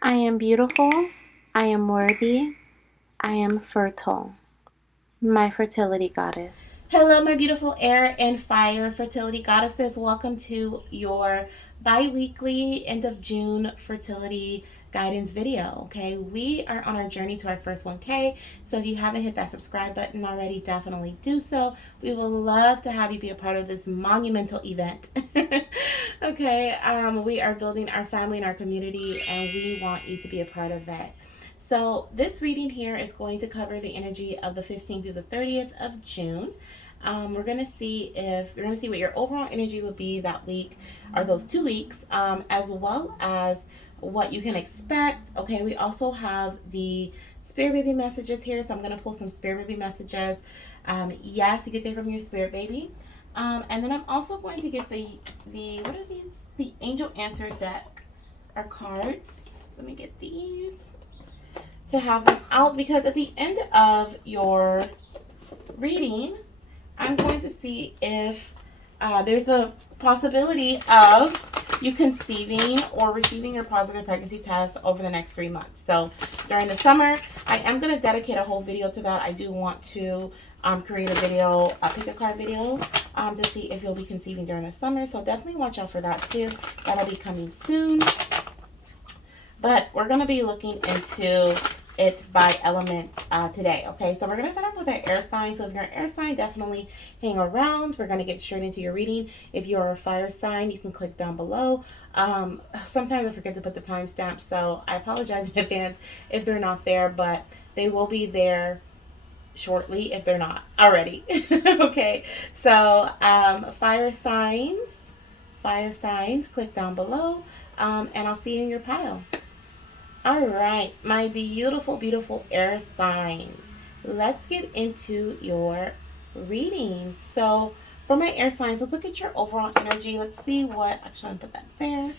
I am beautiful. I am worthy. I am fertile. My fertility goddess. Hello, my beautiful air and fire fertility goddesses. Welcome to your bi-weekly end of June fertility guidance video. Okay, we are on our journey to our first 1K. So if you haven't hit that subscribe button already, definitely do so. We would love to have you be a part of this monumental event. Okay, we are building our family and our community, and we want you to be a part of that. So this reading here is going to cover the energy of the 15th through the 30th of June. We're going to see what your overall energy would be that week or those 2 weeks, as well as what you can expect. Okay, we also have the spirit baby messages here, so I'm going to pull some spirit baby messages. Yes, you get there from your spirit baby. And then I'm also going to get the what are these? The angel answer deck or cards. Let me get these to have them out, because at the end of your reading, I'm going to see if there's a possibility of you conceiving or receiving your positive pregnancy test over the next 3 months. So during the summer, I am going to dedicate a whole video to that. I do want to create a video, a pick a card video, to see if you'll be conceiving during the summer. So definitely watch out for that too. That'll be coming soon. But we're going to be looking into it by element today. Okay, so we're going to start off with an air sign. So if you're an air sign, definitely hang around. We're going to get straight into your reading. If you're a fire sign, you can click down below. Sometimes I forget to put the timestamp, so I apologize in advance if they're not there, but they will be there shortly if they're not already. Okay, so fire signs, click down below, and I'll see you in your pile. All right, my beautiful, beautiful air signs. Let's get into your reading. So, for my air signs, let's look at your overall energy. Let's see what, actually, I'm going to put that there.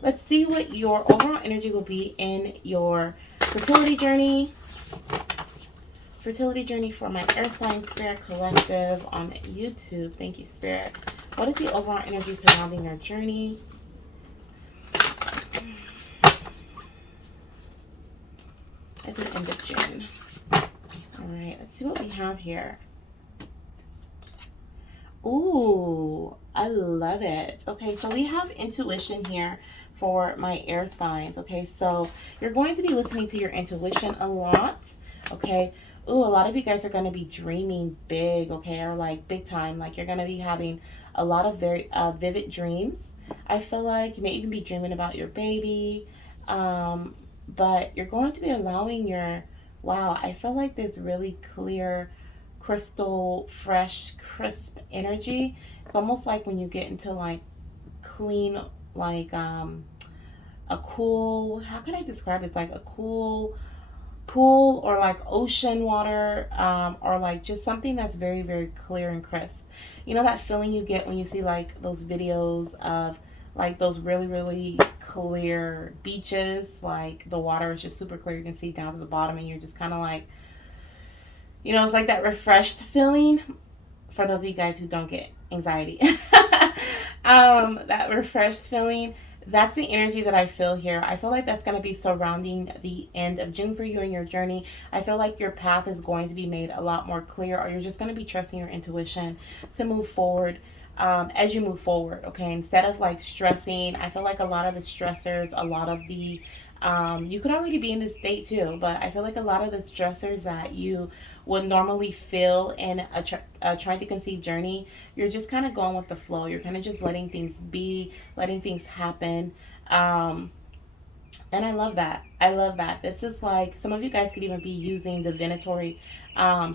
Let's see what your overall energy will be in your fertility journey. Fertility journey for my air sign spirit collective on YouTube. Thank you, Spirit. What is the overall energy surrounding your journey? At the end of June. All right, let's see what we have here. Ooh, I love it. Okay, so we have intuition here for my air signs. Okay, so you're going to be listening to your intuition a lot. Okay. Ooh, a lot of you guys are going to be dreaming big, okay, or like big time. Like you're going to be having a lot of very vivid dreams. I feel like you may even be dreaming about your baby. But you're going to be allowing your, wow, I feel like this really clear, crystal, fresh, crisp energy. It's almost like when you get into like clean, like a cool, how can I describe it? It's like a cool pool or like ocean water, or like just something that's very, very clear and crisp. You know that feeling you get when you see like those videos of like those really, really clear beaches, like the water is just super clear, you can see down to the bottom, and you're just kind of like, it's like that refreshed feeling. For those of you guys who don't get anxiety, that refreshed feeling, that's the energy that I feel here. I feel like that's going to be surrounding the end of June for you and your journey. I feel like your path is going to be made a lot more clear, or you're just going to be trusting your intuition to move forward. As you move forward, okay, instead of like stressing, I feel like a lot of the stressors, a lot of the you could already be in this state too, but I feel like a lot of the stressors that you would normally feel in a trying to conceive journey, you're just kind of going with the flow. You're kind of just letting things be, letting things happen. And I love that. I love that. This is like, some of you guys could even be using divinatory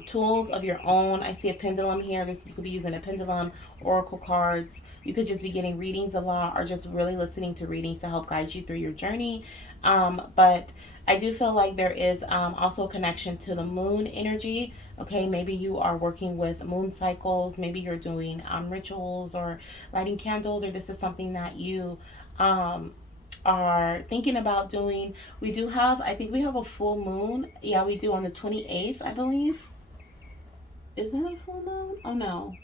tools of your own. I see a pendulum here. You could be using a pendulum, oracle cards. You could just be getting readings a lot, or just really listening to readings to help guide you through your journey. But I do feel like there is also a connection to the moon energy. Okay, maybe you are working with moon cycles. Maybe you're doing rituals or lighting candles, or this is something that you are thinking about doing. We do have, I think we have a full moon. Yeah, we do on the 28th, I believe. Is that a full moon? Oh no.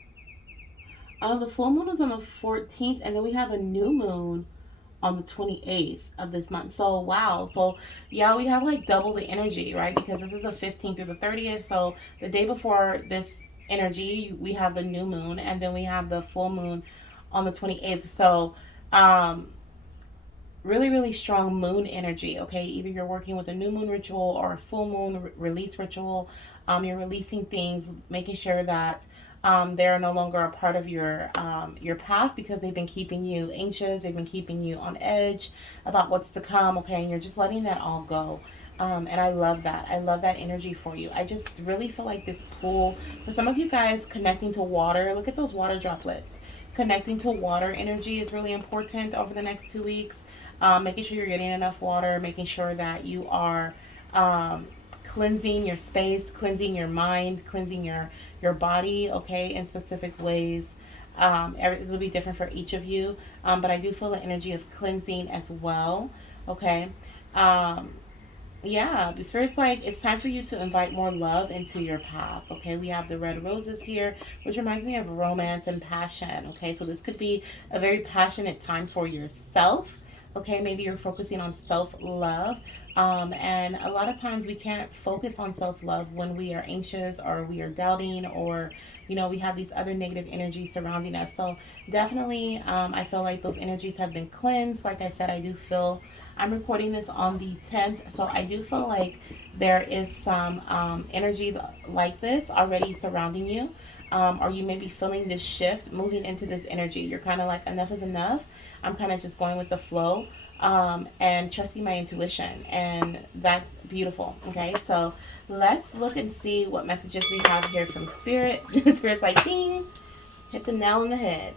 The full moon is on the 14th, and then we have a new moon on the 28th of this month. So wow. So yeah, we have like double the energy, right? Because this is the 15th through the 30th. So the day before this energy, we have the new moon, and then we have the full moon on the 28th. So really, really strong moon energy. Okay, either you're working with a new moon ritual or a full moon release ritual. You're releasing things, making sure that they're no longer a part of your path because they've been keeping you anxious. They've been keeping you on edge about what's to come. Okay, and you're just letting that all go. And I love that. I love that energy for you. I just really feel like this pull for some of you guys connecting to water. Look at those water droplets. Connecting to water energy is really important over the next 2 weeks. Making sure you're getting enough water, making sure that you are cleansing your space, cleansing your mind, cleansing your body, okay, in specific ways. It'll be different for each of you, but I do feel the energy of cleansing as well, okay. Um, yeah, the spirit's like it's time for you to invite more love into your path. Okay, we have the red roses here, which reminds me of romance and passion. Okay, so this could be a very passionate time for yourself. Okay, maybe you're focusing on self love. And a lot of times we can't focus on self love when we are anxious or we are doubting or we have these other negative energies surrounding us. So definitely, I feel like those energies have been cleansed. Like I said, I do feel I'm recording this on the 10th, so I do feel like there is some energy like this already surrounding you. Or you may be feeling this shift moving into this energy. You're kind of like, enough is enough. I'm kind of just going with the flow and trusting my intuition. And that's beautiful. Okay, so let's look and see what messages we have here from Spirit. Spirit's like, ding, hit the nail on the head.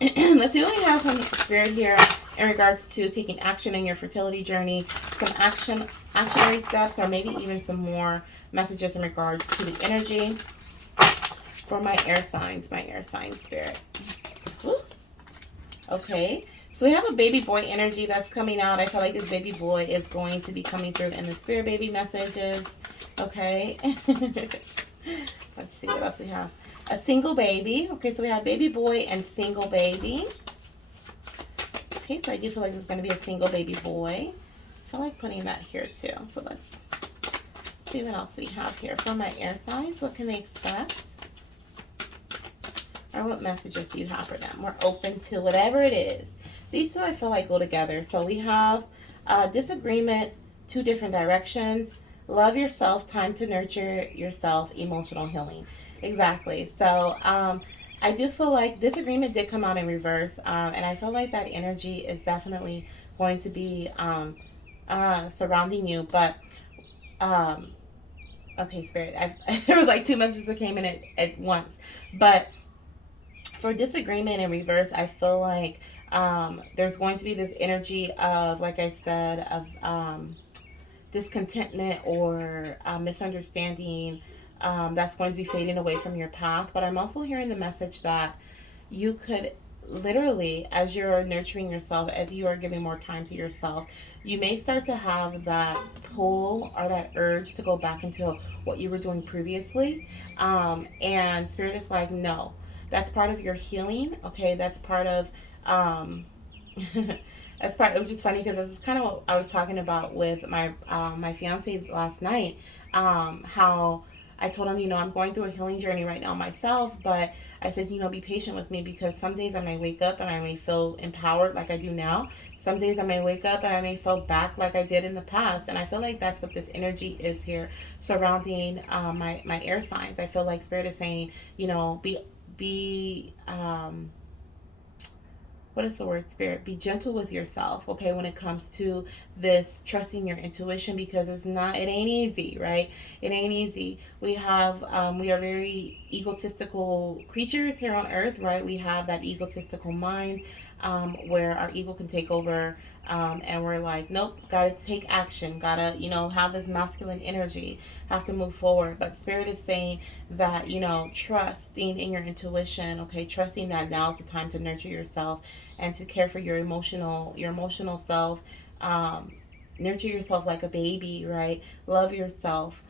Let's see what we have from Spirit here in regards to taking action in your fertility journey. Some actionary steps, or maybe even some more messages in regards to the energy for my air signs, Spirit. Woo. Okay, so we have a baby boy energy that's coming out. I feel like this baby boy is going to be coming through in the Spirit baby messages. Okay. Let's see what else we have. A single baby. Okay, so we have baby boy and single baby. Okay, so I do feel like there's going to be a single baby boy. I feel like putting that here too. So let's see what else we have here for my air signs. What can they expect? Or what messages do you have for them? We're open to whatever it is. These two I feel like go together. So we have disagreement, two different directions. Love yourself, time to nurture yourself, emotional healing. Exactly. So I do feel like disagreement did come out in reverse. And I feel like that energy is definitely going to be surrounding you. But, okay, Spirit, there were like two messages that came in at once. But for disagreement in reverse, I feel like there's going to be this energy of, like I said, of discontentment or misunderstanding that's going to be fading away from your path. But I'm also hearing the message that you could literally, as you're nurturing yourself, as you are giving more time to yourself, you may start to have that pull or that urge to go back into what you were doing previously. And Spirit is like, no, that's part of your healing. Okay, that's part of that's part. It was just funny because this is kind of what I was talking about with my fiance last night. How I told him, I'm going through a healing journey right now myself, but I said, be patient with me because some days I may wake up and I may feel empowered like I do now. Some days I may wake up and I may feel back like I did in the past. And I feel like that's what this energy is here surrounding my air signs. I feel like Spirit is saying, be what is the word, Spirit? Be gentle with yourself, okay, when it comes to this trusting your intuition, because it ain't easy, right? It ain't easy. We are very egotistical creatures here on earth, right? We have that egotistical mind where our ego can take over, and we're like, nope, gotta take action, gotta, have this masculine energy, have to move forward. But Spirit is saying that, trusting in your intuition, okay, trusting that now is the time to nurture yourself and to care for your emotional self. Nurture yourself like a baby, right? Love yourself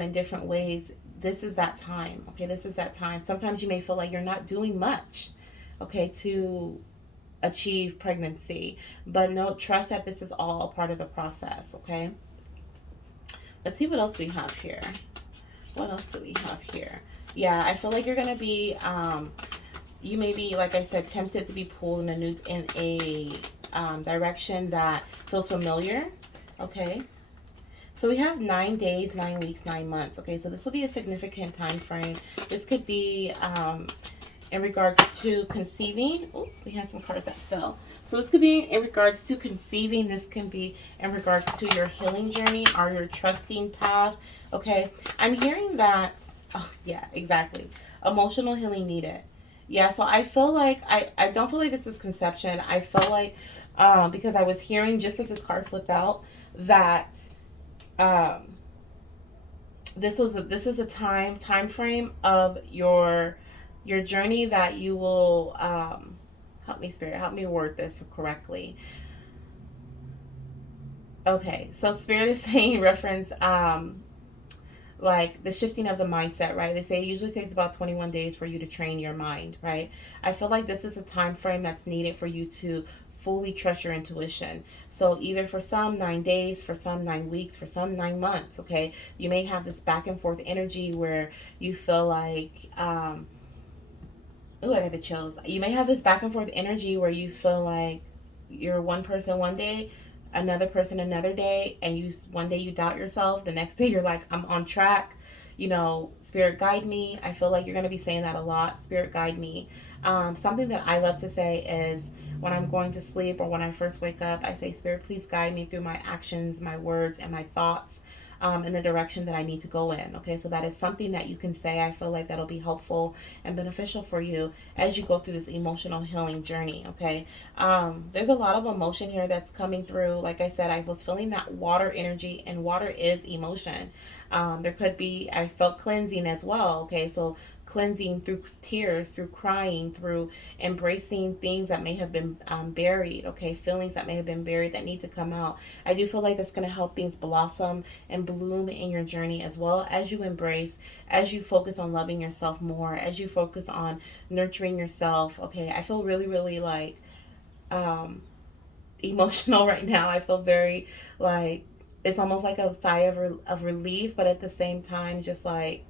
in different ways. This is that time, okay? This is that time. Sometimes you may feel like you're not doing much, okay, to achieve pregnancy. But no, trust that this is all a part of the process, okay? Let's see what else we have here. What else do we have here? Yeah, I feel like you're going to be, you may be, like I said, tempted to be pulled in a direction that feels familiar, okay? So we have 9 days, 9 weeks, 9 months. Okay, so this will be a significant time frame. This could be in regards to conceiving. Oh, we had some cards that fell. So this could be in regards to conceiving. This can be in regards to your healing journey or your trusting path. Okay, I'm hearing that. Oh, yeah, exactly. Emotional healing needed. Yeah, so I feel like I don't feel like this is conception. I feel like because I was hearing just as this card flipped out that um, this is a time frame of your journey that you will help me, spirit, help me word this correctly. Okay, so spirit is saying reference like the shifting of the mindset, right? They say it usually takes about 21 days for you to train your mind, right? I feel like this is a time frame that's needed for you to fully trust your intuition. So either for some 9 days, for some 9 weeks, for some 9 months, okay? You may have this back and forth energy where you feel like ooh, I got the chills. You may have this back and forth energy where you feel like you're one person one day, another person another day, and you one day you doubt yourself, the next day you're like, I'm on track. You know, spirit guide me. I feel like you're going to be saying that a lot. Spirit guide me. Something that I love to say is when I'm going to sleep or when I first wake up, I say, Spirit, please guide me through my actions, my words, and my thoughts. In the direction that I need to go in. Okay, so that is something that you can say. I feel like that'll be helpful and beneficial for you as you go through this emotional healing journey. Okay, there's a lot of emotion here that's coming through. Like I said, I was feeling that water energy, and water is emotion. There could be, I felt cleansing as well. Okay, so cleansing through tears, through crying, through embracing things that may have been buried, okay, feelings that may have been buried that need to come out. I do feel like that's going to help things blossom and bloom in your journey as well as you embrace, as you focus on loving yourself more, as you focus on nurturing yourself, okay. I feel really, really like emotional right now. I feel very like it's almost like a sigh of relief, but at the same time, just like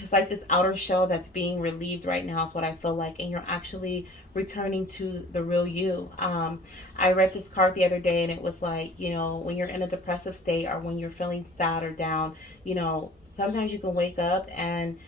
it's like this outer shell that's being relieved right now is what I feel like, and you're actually returning to the real you. I read this card the other day, and it was like, you know, when you're in a depressive state or when you're feeling sad or down, you know, sometimes you can wake up and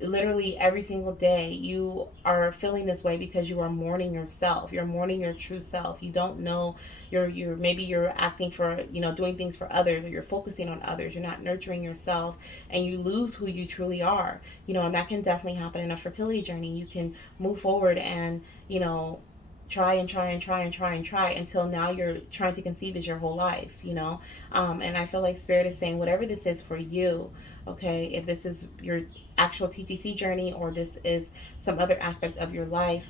literally every single day you are feeling this way because you are mourning yourself, you're mourning your true self. You don't know, you're maybe you're acting for, you know, doing things for others, or you're focusing on others, you're not nurturing yourself, and you lose who you truly are, you know. And that can definitely happen in a fertility journey. You can move forward and, you know, try and try and try and try and try until now you're trying to conceive as your whole life, you know. And I feel like spirit is saying whatever this is for you, okay, if this is your actual TTC journey or this is some other aspect of your life,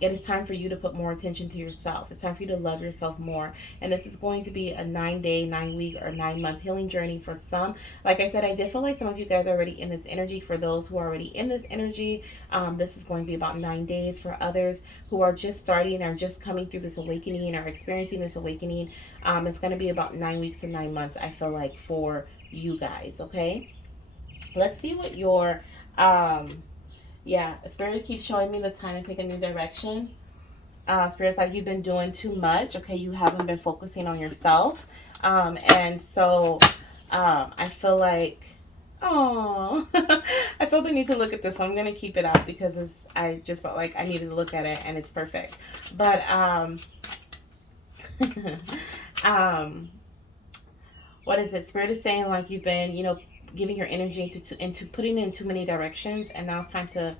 it is time for you to put more attention to yourself. It's time for you to love yourself more. And this is going to be a 9-day, 9-week, or 9-month healing journey for some. Like I said, I did feel like some of you guys are already in this energy. For those who are already in this energy, this is going to be about 9 days. For others who are just starting or just coming through this awakening or experiencing this awakening, it's going to be about 9 weeks to 9 months, I feel like, for you guys, okay? Let's see what your yeah, spirit keeps showing me the time to take a new direction. Spirit's like you've been doing too much, okay? You haven't been focusing on yourself. And so I feel like, oh, I feel the need to look at this, so I'm gonna keep it up because I just felt like I needed to look at it, and it's perfect. But what is it? Spirit is saying like you've been, you know, giving your energy into putting it in too many directions, and now it's time to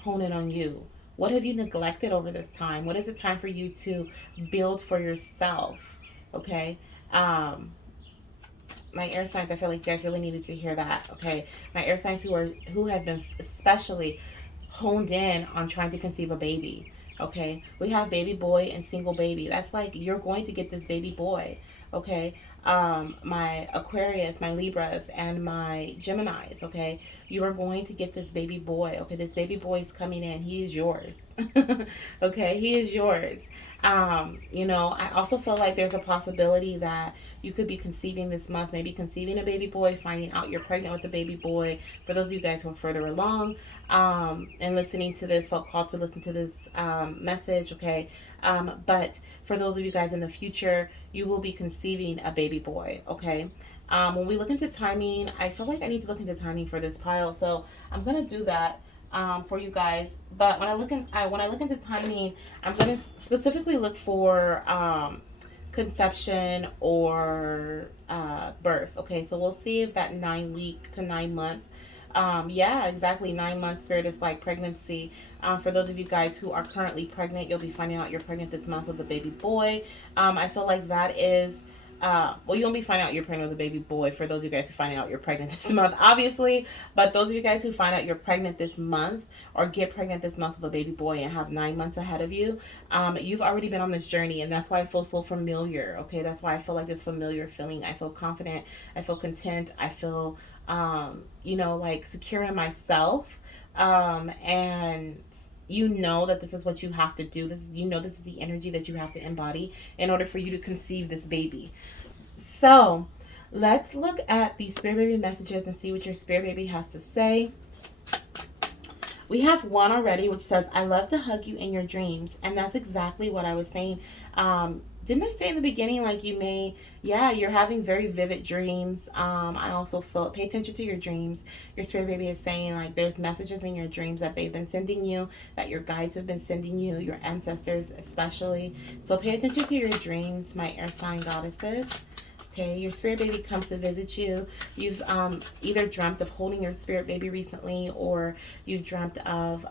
hone in on you. What have you neglected over this time? What is it time for you to build for yourself? Okay. My air signs, I feel like you guys really needed to hear that. Okay. My air signs who have been especially honed in on trying to conceive a baby. Okay. We have baby boy and single baby. That's like you're going to get this baby boy. okay? My Aquarius, my Libras, and my Geminis, okay? You are going to get this baby boy, okay? This baby boy is coming in. He is yours. Okay, he is yours. I also feel like there's a possibility that you could be conceiving this month, maybe conceiving a baby boy, finding out you're pregnant with a baby boy. For those of you guys who are further along, and listening to this, felt called to listen to this message, okay? But for those of you guys in the future, you will be conceiving a baby boy, okay? When we look into timing, I feel like I need to look into timing for this pile, so I'm gonna do that for you guys. But when I look into timing, I'm gonna specifically look for conception or birth. Okay, so we'll see if that 9 week to 9 month. Yeah, exactly. 9 months spirit is like pregnancy. For those of you guys who are currently pregnant, you'll be finding out you're pregnant this month with a baby boy. I feel like that is well, you won't be finding out you're pregnant with a baby boy for those of you guys who find out you're pregnant this month, obviously. But those of you guys who find out you're pregnant this month or get pregnant this month with a baby boy and have 9 months ahead of you, you've already been on this journey. And that's why I feel so familiar. Okay. That's why I feel like this familiar feeling. I feel confident. I feel content. I feel, like secure in myself. And you know that this is what you have to do. This is the energy that you have to embody in order for you to conceive this baby. So let's look at the spirit baby messages and see what your spirit baby has to say. We have one already, which says, I love to hug you in your dreams. And that's exactly what I was saying. Didn't I say in the beginning, like you're having very vivid dreams. I also feel, pay attention to your dreams. Your spirit baby is saying, like, there's messages in your dreams that they've been sending you, that your guides have been sending you, your ancestors especially. So pay attention to your dreams, my air sign goddesses. Okay, your spirit baby comes to visit you. You've either dreamt of holding your spirit baby recently, or you've dreamt of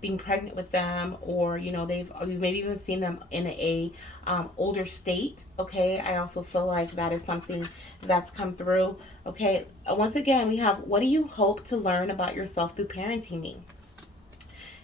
being pregnant with them, or you've maybe even seen them in a older state. Okay, I also feel like that is something that's come through. Okay, once again, we have, what do you hope to learn about yourself through parenting me?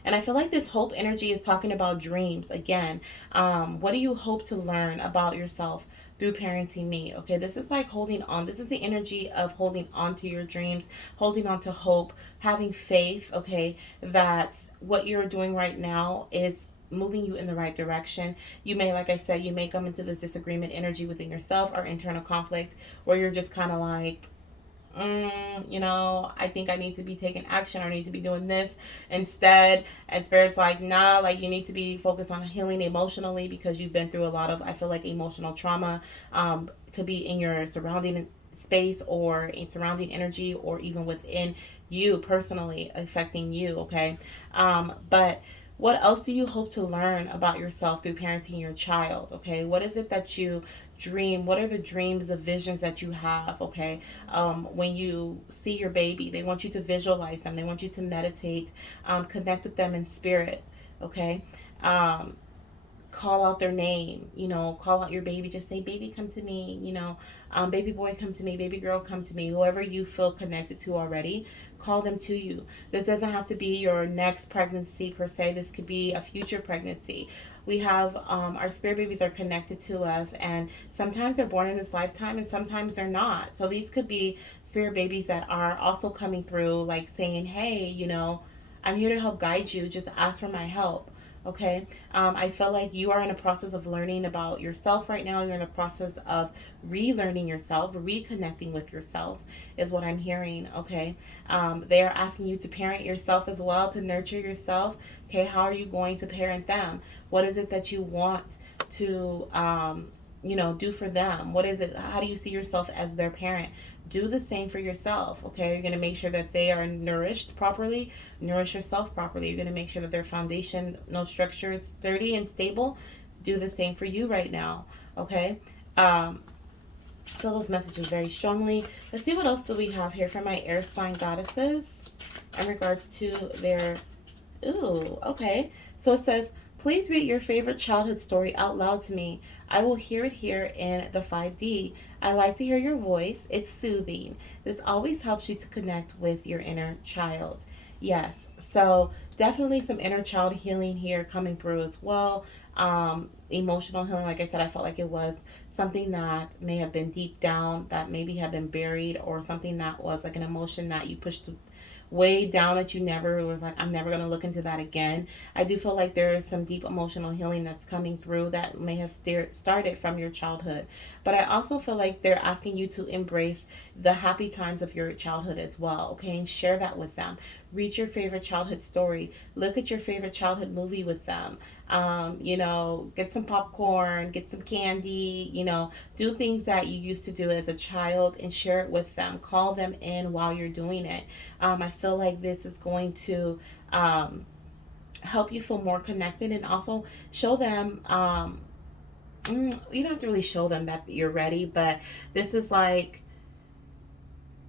And I feel like this hope energy is talking about dreams again. What do you hope to learn about yourself through parenting me? Okay, this is like holding on. This is the energy of holding on to your dreams, holding on to hope, having faith, okay, that what you're doing right now is moving you in the right direction. You may, like I said, you may come into this disagreement energy within yourself or internal conflict where you're just kind of like, I think I need to be taking action, or I need to be doing this instead. And spirit's like, nah, like you need to be focused on healing emotionally because you've been through a lot of, I feel like, emotional trauma. Could be in your surrounding space or in surrounding energy, or even within you personally affecting you. Okay. But what else do you hope to learn about yourself through parenting your child? Okay. What is it that you dream? What are the dreams, the visions that you have? Okay. When you see your baby, they want you to visualize them, they want you to meditate, connect with them in spirit. Okay. um, Call out their name, call out your baby, just say, baby, come to me, baby boy, come to me, baby girl, come to me. Whoever you feel connected to already, call them to you. This doesn't have to be your next pregnancy per se. This could be a future pregnancy. We have our spirit babies are connected to us, and sometimes they're born in this lifetime and sometimes they're not. So these could be spirit babies that are also coming through, like saying, hey, I'm here to help guide you, just ask for my help. Okay. I feel like you are in a process of learning about yourself right now. You're in the process of relearning yourself, reconnecting with yourself, is what I'm hearing. Okay. They are asking you to parent yourself as well, to nurture yourself. Okay. How are you going to parent them? What is it that you want to, do for them? What is it? How do you see yourself as their parent? Do the same for yourself. Okay, you're going to make sure that they are nourished properly. Nourish yourself properly. You're going to make sure that their foundation, no structure, is sturdy and stable. Do the same for you right now. Okay. Feel those messages very strongly. Let's see what else do we have here for my air sign goddesses in regards to their, ooh, okay. So it says, please read your favorite childhood story out loud to me. I will hear it here in the 5D. I like to hear your voice. It's soothing. This always helps you to connect with your inner child. Yes. So definitely some inner child healing here coming through as well. Emotional healing, like I said, I felt like it was something that may have been deep down, that maybe had been buried, or something that was like an emotion that you pushed way down that you never was like, I'm never going to look into that again. I do feel like there is some deep emotional healing that's coming through that may have started from your childhood. But I also feel like they're asking you to embrace the happy times of your childhood as well, okay? And share that with them. Read your favorite childhood story. Look at your favorite childhood movie with them. Get some popcorn, get some candy, do things that you used to do as a child and share it with them. Call them in while you're doing it. I feel like this is going to help you feel more connected, and also show them. You don't have to really show them that you're ready, but this is like,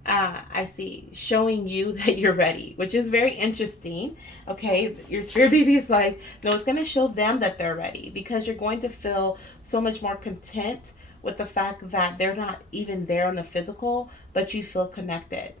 I see, showing you that you're ready, which is very interesting. Okay, your spirit baby is like, no, it's going to show them that they're ready, because you're going to feel so much more content with the fact that they're not even there in the physical, but you feel connected.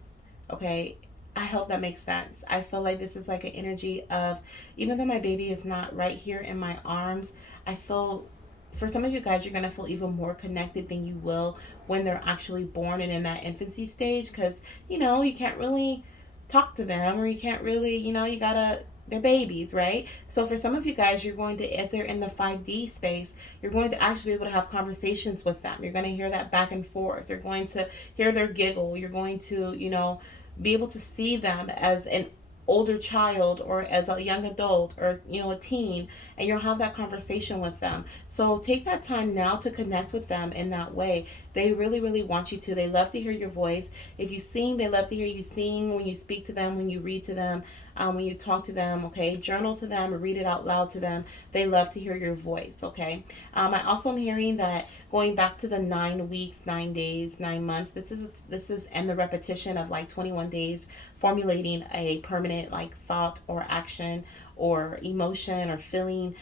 Okay, I hope that makes sense. I feel like this is like an energy of, even though my baby is not right here in my arms, I feel, for some of you guys, you're going to feel even more connected than you will when they're actually born and in that infancy stage, because you can't really talk to them, or you can't really, you gotta, they're babies, right? So for some of you guys, you're going to, as they're in the 5D space, you're going to actually be able to have conversations with them. You're going to hear that back and forth. You're going to hear their giggle. You're going to, be able to see them as an older child, or as a young adult, or a teen, and you'll have that conversation with them. So take that time now to connect with them in that way. They really, really want you to. They love to hear your voice. If you sing, they love to hear you sing. When you speak to them, when you read to them, when you talk to them, okay, journal to them or read it out loud to them. They love to hear your voice, okay. I also am hearing that going back to the 9 weeks, 9 days, 9 months, this is and the repetition of like 21 days, formulating a permanent like thought or action or emotion or feeling.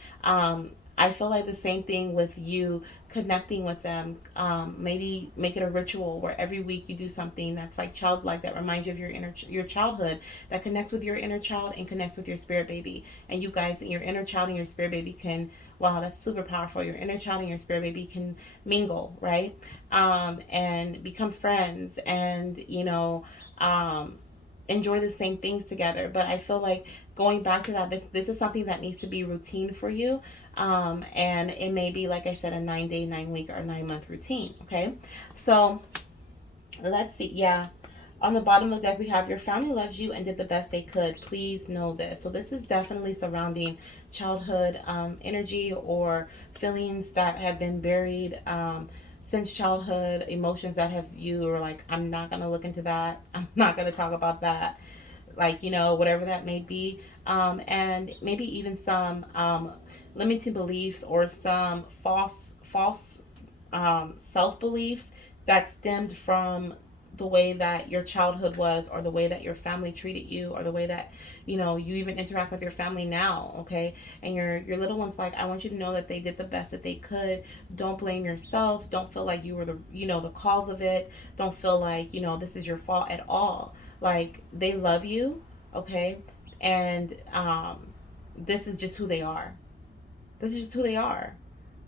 I feel like the same thing with you connecting with them. Maybe make it a ritual where every week you do something that's like childlike, that reminds you of your childhood, that connects with your inner child and connects with your spirit baby. And you guys, your inner child and your spirit baby can, wow, that's super powerful. Your inner child and your spirit baby can mingle, right? And become friends, and enjoy the same things together. But I feel like going back to that, this is something that needs to be routine for you. And it may be, like I said, a 9-day, 9-week, or 9-month routine. Okay, so let's see. Yeah, on the bottom of the deck we have, your family loves you and did the best they could. Please know this. So this is definitely surrounding childhood energy, or feelings that have been buried since childhood, emotions that have, you were like, I'm not going to look into that. I'm not going to talk about that. Like, whatever that may be. And maybe even some limiting beliefs, or some false self beliefs that stemmed from the way that your childhood was, or the way that your family treated you, or the way that you even interact with your family now. Okay, and your little one's like, I want you to know that they did the best that they could. Don't blame yourself. Don't feel like you were the cause of it. Don't feel like this is your fault at all. Like, they love you, okay, and this is just who they are. This is just who they are.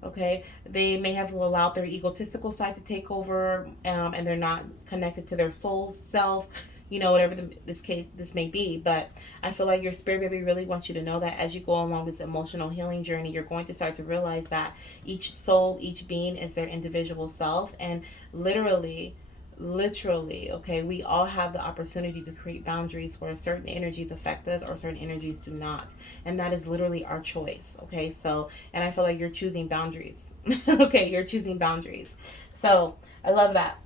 Okay, they may have allowed their egotistical side to take over, and they're not connected to their soul self, whatever this may be. But I feel like your spirit baby really wants you to know that as you go along this emotional healing journey, you're going to start to realize that each soul, each being is their individual self, and literally, okay, we all have the opportunity to create boundaries where certain energies affect us or certain energies do not, and that is literally our choice. Okay, so, and I feel like you're choosing boundaries. Okay, you're choosing boundaries, so I love that.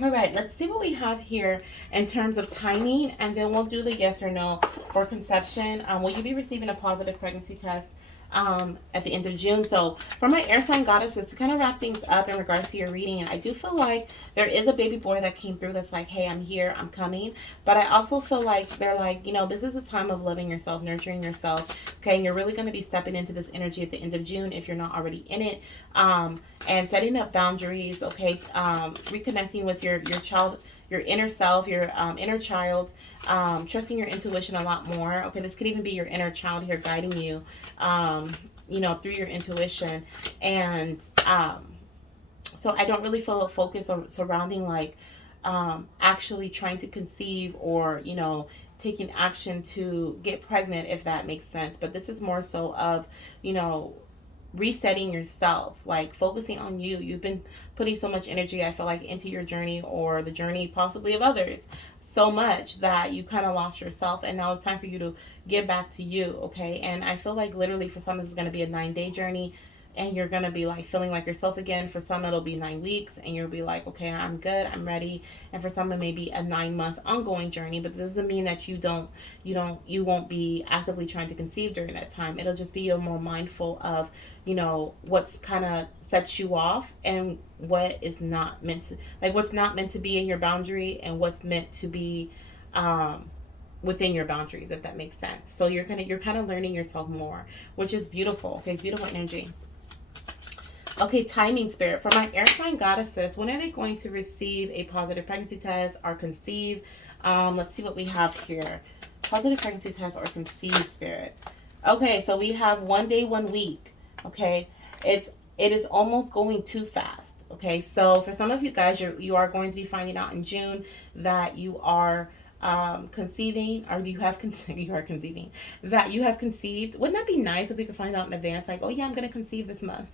All right, let's see what we have here in terms of timing, and then we'll do the yes or no for conception. Will you be receiving a positive pregnancy test at the end of June? So for my air sign goddesses, to kind of wrap things up in regards to your reading, I do feel like there is a baby boy that came through that's like, hey, I'm here, I'm coming. But I also feel like they're like, this is a time of loving yourself, nurturing yourself. Okay, and you're really going to be stepping into this energy at the end of June if you're not already in it. And setting up boundaries, okay, reconnecting with your child, your inner self, your inner child, trusting your intuition a lot more. Okay, this could even be your inner child here guiding you, you know, through your intuition. And so I don't really feel a focus surrounding like actually trying to conceive or, you know, taking action to get pregnant, if that makes sense. But this is more so of, you know, resetting yourself, like focusing on you. You've been putting so much energy, I feel like, into your journey or the journey possibly of others, so much that you kind of lost yourself, and now it's time for you to get back to you. Okay, and I feel like literally for some this is going to be a 9-day journey, and you're going to be like feeling like yourself again. For some it'll be 9 weeks and you'll be like, okay, I'm good, I'm ready. And for some it may be a 9-month ongoing journey, but this doesn't mean that you won't be actively trying to conceive during that time. It'll just be you're more mindful of, you know, what's kind of sets you off and what is not meant to, like what's not meant to be in your boundary and what's meant to be within your boundaries, if that makes sense. So you're kind of learning yourself more, which is beautiful. Okay, it's beautiful energy. Okay, timing spirit. For my air sign goddesses, when are they going to receive a positive pregnancy test or conceive? Let's see what we have here. Positive pregnancy test or conceive, spirit. Okay, so we have 1 day, 1 week. Okay, it is almost going too fast. Okay, so for some of you guys, you are going to be finding out in June that you are conceiving, or you are conceiving, that you have conceived. Wouldn't that be nice if we could find out in advance, like, oh yeah, I'm gonna conceive this month?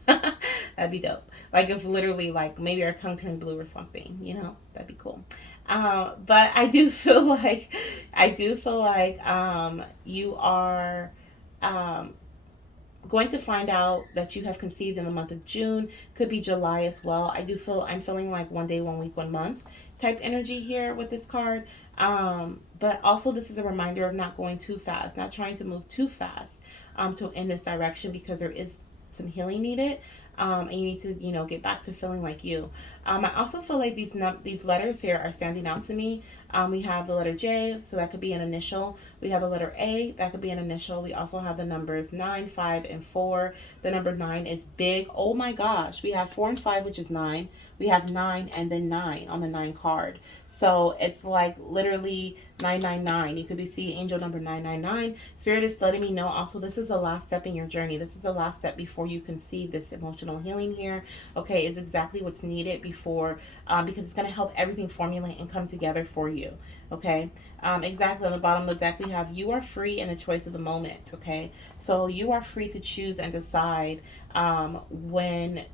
That'd be dope. Like if literally, like maybe our tongue turned blue or something, you know, that'd be cool. But I do feel like you are going to find out that you have conceived in the month of June. Could be July as well. I'm feeling like 1 day, 1 week, 1 month type energy here with this card. But also this is a reminder of not going too fast, not trying to move too fast in this direction, because there is some healing needed. And you need to, you know, get back to feeling like you. I also feel like these letters here are standing out to me. We have the letter J, so that could be an initial. We have the letter A, that could be an initial. We also have the numbers 9, 5, and 4. The number 9 is big. Oh my gosh. We have 4 and 5, which is 9. We have 9 and then 9 on the 9 card. So it's like literally 999. You could be seeing angel number 999. Spirit is letting me know also this is the last step in your journey. This is the last step before you conceive. This emotional healing here, okay, is exactly what's needed before, because it's going to help everything formulate and come together for you. Okay, exactly. On the bottom of the deck we have you are free in the choice of the moment. Okay, so you are free to choose and decide when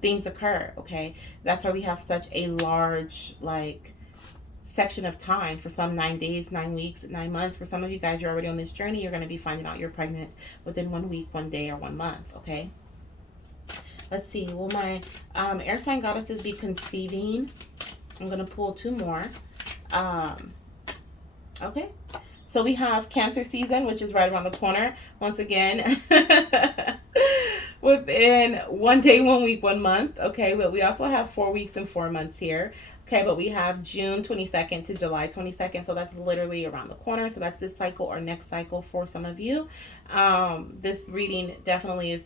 things occur. Okay, that's why we have such a large like section of time. For some 9 days, 9 weeks, 9 months. For some of you guys, you're already on this journey. You're going to be finding out you're pregnant within 1 week, 1 day, or 1 month. Okay, let's see. Will my air sign goddesses be conceiving? I'm going to pull 2 more. Okay, so we have Cancer season, which is right around the corner once again. Within 1 day, 1 week, 1 month. Okay, but we also have 4 weeks and 4 months here. Okay, but we have June 22nd to July 22nd, so that's literally around the corner. So that's this cycle or next cycle for some of you. This reading definitely is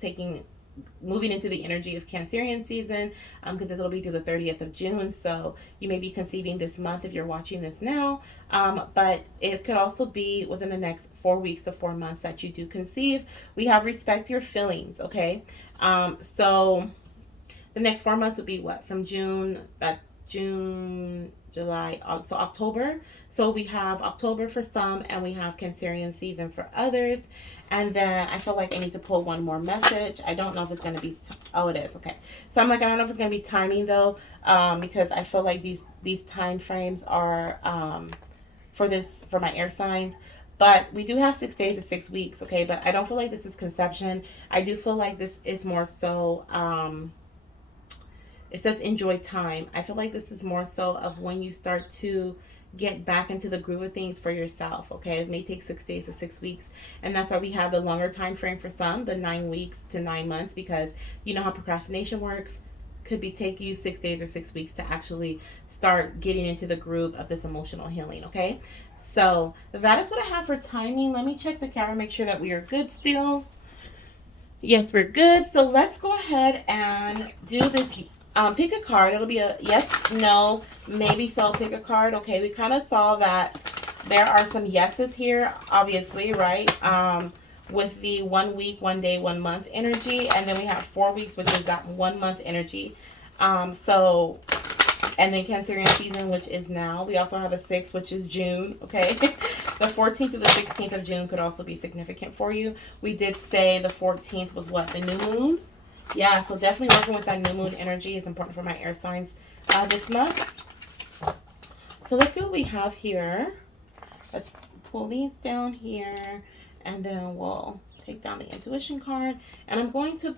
moving into the energy of Cancerian season, because it'll be through the 30th of June. So you may be conceiving this month if you're watching this now, but it could also be within the next 4 weeks to 4 months that you do conceive. We have respect your feelings. Okay, so the next 4 months would be what, from June, that's June, July, so October. So we have October for some, and we have Cancerian season for others. And then I feel like I need to pull one more message. I don't know if it's going to be, oh, it is. Okay. So I'm like, I don't know if it's going to be timing though, because I feel like these time frames are for my air signs. But we do have 6 days to 6 weeks. Okay. But I don't feel like this is conception. I do feel like this is more so, it says enjoy time. I feel like this is more so of when you start to get back into the groove of things for yourself. Okay, it may take 6 days to 6 weeks, and that's why we have the longer time frame for some, the 9 weeks to 9 months, because you know how procrastination works. Could be take you 6 days or 6 weeks to actually start getting into the groove of this emotional healing. Okay, so that is what I have for timing. Let me check the camera, make sure that we are good still. Yes, we're good. So let's go ahead and do this Pick a card. It'll be a yes, no, maybe so. Pick a card. Okay, we kind of saw that there are some yeses here, obviously, right? With the 1 week, 1 day, 1 month energy, and then we have 4 weeks, which is that 1 month energy. So, and then Cancerian season, which is now. We also have a 6, which is June. Okay, the 14th to the 16th of June could also be significant for you. We did say the 14th was what, the new moon. Yeah, so definitely working with that new moon energy is important for my air signs this month. So let's see what we have here. Let's pull these down here, and then we'll take down the intuition card. And I'm going to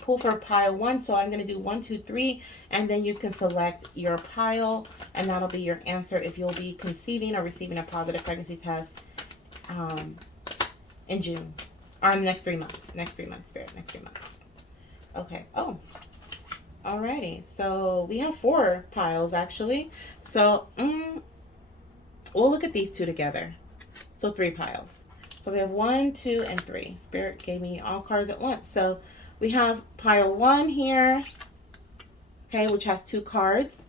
pull for pile 1. So I'm going to do 1, 2, 3, and then you can select your pile, and that'll be your answer if you'll be conceiving or receiving a positive pregnancy test in June, or in the next 3 months. Next 3 months, Spirit. Next 3 months. Okay. Oh, alrighty. So we have 4 piles actually. So we'll look at these 2 together. So 3 piles. So we have 1, 2, and 3. Spirit gave me all cards at once. So we have pile 1 here, okay, which has 2 cards.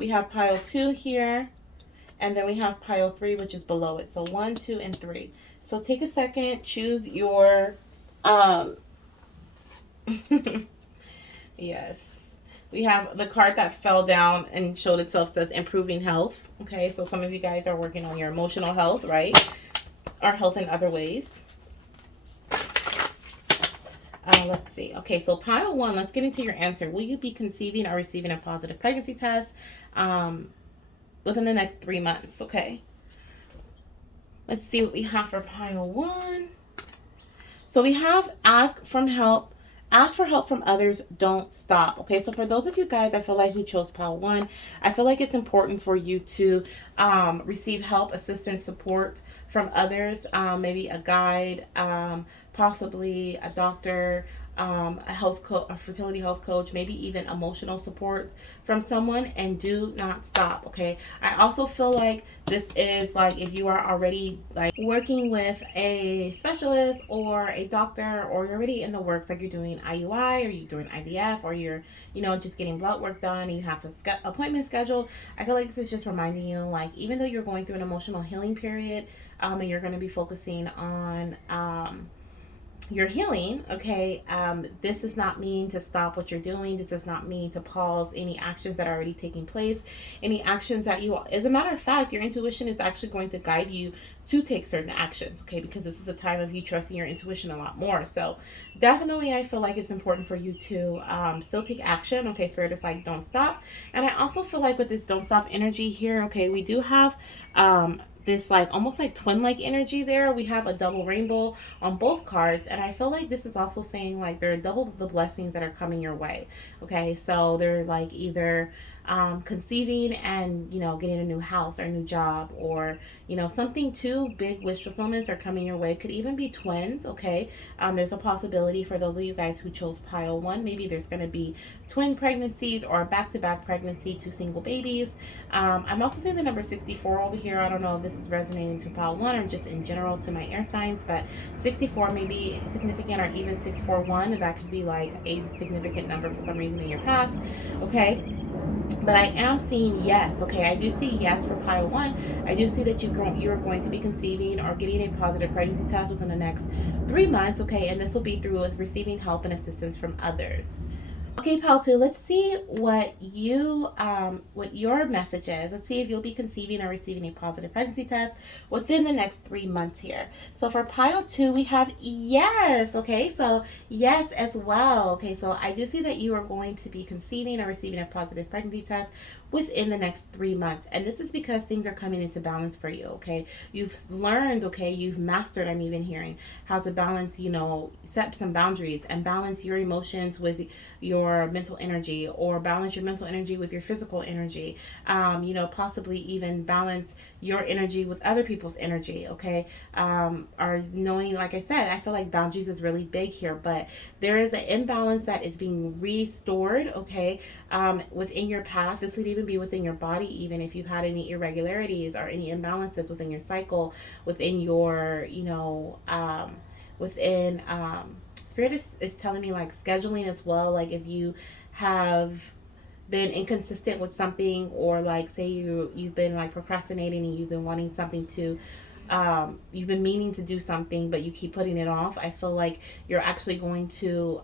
We have pile 2 here, and then we have pile 3, which is below it. So 1, 2, and 3. So take a second, choose your yes. We have the card that fell down and showed itself says improving health. Okay, so some of you guys are working on your emotional health, right? Or health in other ways. Let's see. Okay, so pile 1, let's get into your answer. Will you be conceiving or receiving a positive pregnancy test within the next 3 months? Okay. Let's see what we have for pile 1. So we have ask for help from others, don't stop. Okay, so for those of you guys, I feel like who chose pile 1, I feel like it's important for you to receive help, assistance, support from others, maybe a guide, possibly a doctor, a health coach, a fertility health coach, maybe even emotional support from someone, and do not stop. Okay, I also feel like this is like if you are already like working with a specialist or a doctor, or you're already in the works, like you're doing IUI or you're doing IVF, or you're just getting blood work done and you have an appointment scheduled. I feel like this is just reminding you, like, even though you're going through an emotional healing period, and you're going to be focusing on your healing, okay, this does not mean to stop what you're doing. This does not mean to pause any actions that are already taking place, any actions that you, as a matter of fact, your intuition is actually going to guide you to take certain actions, okay, because this is a time of you trusting your intuition a lot more. So definitely I feel like it's important for you to still take action. Okay, Spirit is like, don't stop. And I also feel like with this don't stop energy here, okay, we do have this like almost like twin like energy there. We have a double rainbow on both cards, and I feel like this is also saying like there are double the blessings that are coming your way. Okay, so they're like either conceiving and getting a new house or a new job, or something, two big wish fulfillments are coming your way. Could even be twins. Okay, there's a possibility for those of you guys who chose pile 1, maybe there's going to be twin pregnancies or back-to-back pregnancy, 2 single babies. I'm also seeing the number 64 over here. I don't know if this is resonating to pile 1 or just in general to my air signs, but 64 may be significant, or even 641. That could be like a significant number for some reason in your path. Okay, but I am seeing yes. Okay, I do see yes for pile 1. I do see that you're going to be conceiving or getting a positive pregnancy test within the next 3 months. Okay, and this will be through receiving help and assistance from others. Okay, pile 2, let's see what your message is. Let's see if you'll be conceiving or receiving a positive pregnancy test within the next 3 months here. So for pile 2, we have yes. Okay, so yes as well. Okay, so I do see that you are going to be conceiving or receiving a positive pregnancy test within the next 3 months. And this is because things are coming into balance for you. Okay, you've learned, okay, you've mastered, I'm even hearing, how to balance, set some boundaries and balance your emotions with your mental energy, or balance your mental energy with your physical energy, possibly even balance your energy with other people's energy. Okay, or knowing, like I said, I feel like boundaries is really big here, but there is an imbalance that is being restored. Okay, within your past. This could even be within your body, even if you've had any irregularities or any imbalances within your cycle, within your Spirit is telling me like scheduling as well. Like if you have been inconsistent with something, or like say you've been like procrastinating and you've been wanting something to you've been meaning to do something but you keep putting it off, I feel like you're actually going to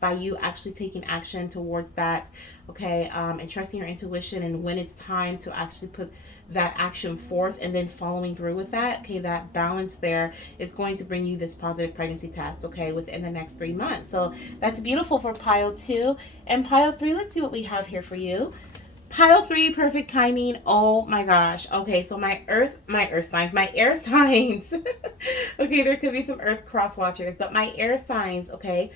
by you actually taking action towards that, okay, and trusting your intuition, and when it's time to actually put that action forth and then following through with that, okay, that balance there is going to bring you this positive pregnancy test, okay, within the next 3 months. So that's beautiful for pile 2. And pile 3, let's see what we have here for you. Pile 3, perfect timing. Oh my gosh. Okay, so my earth signs, my air signs. Okay, there could be some earth cross watchers, but my air signs, okay.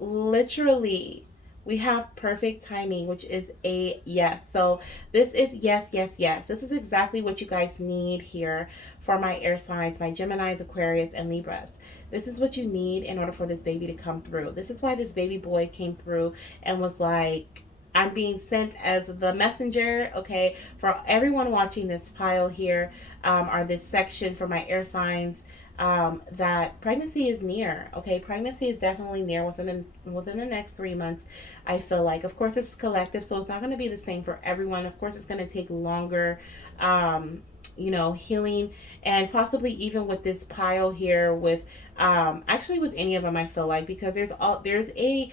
Literally we have perfect timing, which is a yes. So this is yes, yes, yes. This is exactly what you guys need here for my air signs, my Geminis, Aquarius, and Libras. This is what you need in order for this baby to come through. This is why this baby boy came through and was like, I'm being sent as the messenger, okay, for everyone watching this pile here, or this section for my air signs, that pregnancy is near, okay? Pregnancy is definitely near within the next 3 months, I feel like. Of course, it's collective, so it's not going to be the same for everyone. Of course, it's going to take longer, healing, and possibly even with this pile here, with actually with any of them, I feel like, because there's a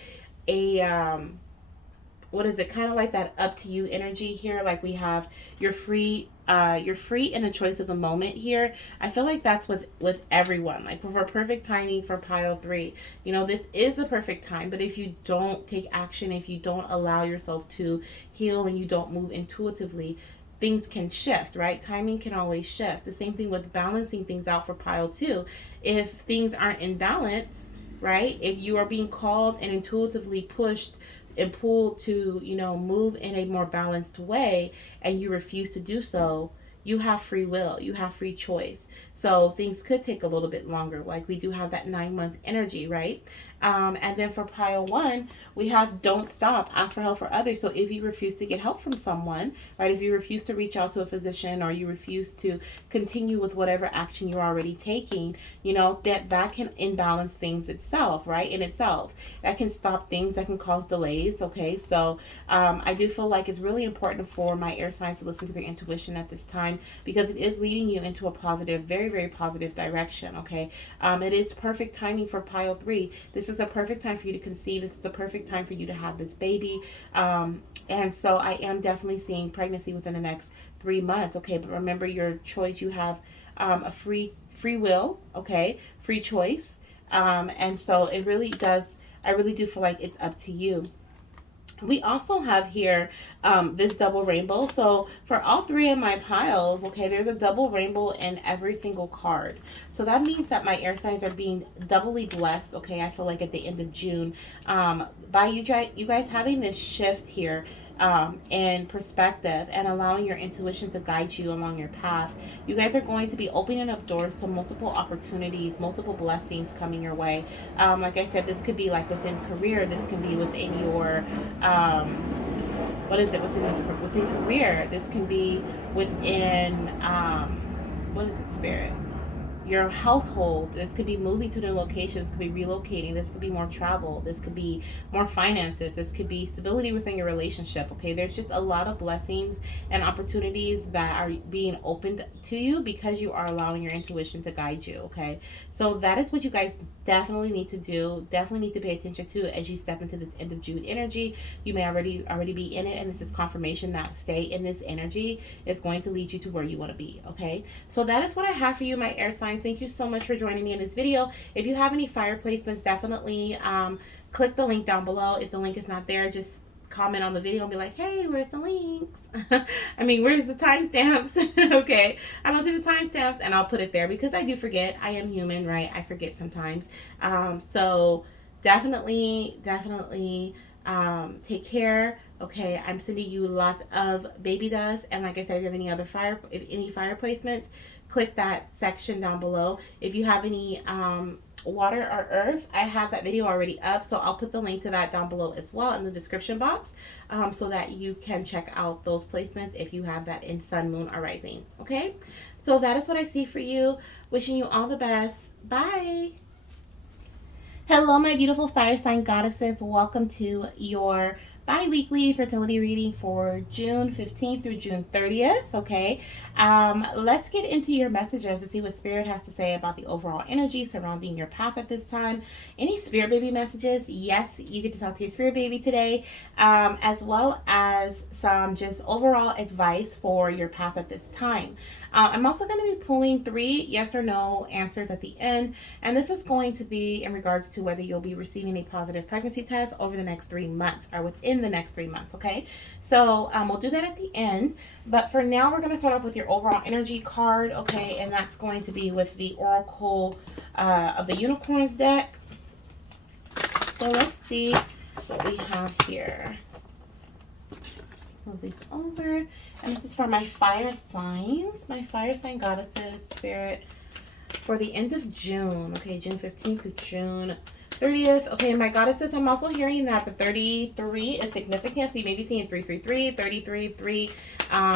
what is it, kind of like that up to you energy here. Like we have you're free in the choice of the moment here. I feel like that's with everyone, like for perfect timing for pile 3. This is a perfect time, but if you don't take action, if you don't allow yourself to heal, and you don't move intuitively, things can shift, right? Timing can always shift. The same thing with balancing things out for pile 2. If things aren't in balance, right, if you are being called and intuitively pushed and pulled to, move in a more balanced way, and you refuse to do so, you have free will, you have free choice. So things could take a little bit longer. Like we do have that 9-month energy, right? And then for pile 1, we have don't stop, ask for help for others. So if you refuse to get help from someone, right, if you refuse to reach out to a physician, or you refuse to continue with whatever action you're already taking, that can imbalance things itself, right, in itself. That can stop things, that can cause delays, okay? So I do feel like it's really important for my air signs to listen to their intuition at this time, because it is leading you into a positive, very, very positive direction, okay? It is perfect timing for pile 3. This is a perfect time for you to conceive. This is a perfect time for you to have this baby. And so I am definitely seeing pregnancy within the next 3 months, okay? But remember your choice. You have a free will, okay? Free choice. And so it really does, I really do feel like it's up to you. We also have here this double rainbow. So for all 3 of my piles, okay, there's a double rainbow in every single card. So that means that my air signs are being doubly blessed, okay, I feel like at the end of June, by you guys having this shift here in perspective, and allowing your intuition to guide you along your path. You guys are going to be opening up doors to multiple opportunities, multiple blessings coming your way. Like I said, this could be like within career. This can be within your what is it, within career. This can be within what is it, spirit, your household. This could be moving to new locations, could be relocating, this could be more travel, this could be more finances, this could be stability within your relationship, okay? There's just a lot of blessings and opportunities that are being opened to you because you are allowing your intuition to guide you, okay? So that is what you guys definitely need to do, definitely need to pay attention to as you step into this end of June energy. You may already be in it, and this is confirmation that stay in this energy is going to lead you to where you want to be, okay? So that is what I have for you, my air signs. Thank you so much for joining me in this video. If you have any fire placements, definitely click the link down below. If the link is not there, just comment on the video and be like, hey, where's the links? I mean, where's the timestamps? Okay, I don't see the timestamps, and I'll put it there because I do forget. I am human, right? I forget sometimes. So definitely take care. Okay, I'm sending you lots of baby dust, and like I said, if you have any other fire placements, click that section down below. If you have any water or earth, I have that video already up, so I'll put the link to that down below as well in the description box, so that you can check out those placements if you have that in sun, moon, or rising. Okay, so that is what I see for you. Wishing you all the best. Bye. Hello, my beautiful fire sign goddesses. Welcome to your bi-weekly fertility reading for June 15th through June 30th. Okay, let's get into your messages to see what Spirit has to say about the overall energy surrounding your path at this time. Any Spirit baby messages? Yes, you get to talk to your Spirit baby today, as well as some just overall advice for your path at this time. I'm also going to be pulling 3 yes or no answers at the end, and this is going to be in regards to whether you'll be receiving a positive pregnancy test over the next 3 months or within the next 3 months, okay? So we'll do that at the end, but for now we're going to start off with your overall energy card, okay? And that's going to be with the Oracle of the Unicorns deck. So let's see what we have here. Move these over, and this is for my fire signs, my fire sign goddesses, Spirit, for the end of June. Okay, June 15th to June 30th. Okay, my goddesses, I'm also hearing that the 33 is significant, so you may be seeing 333, 33, 3.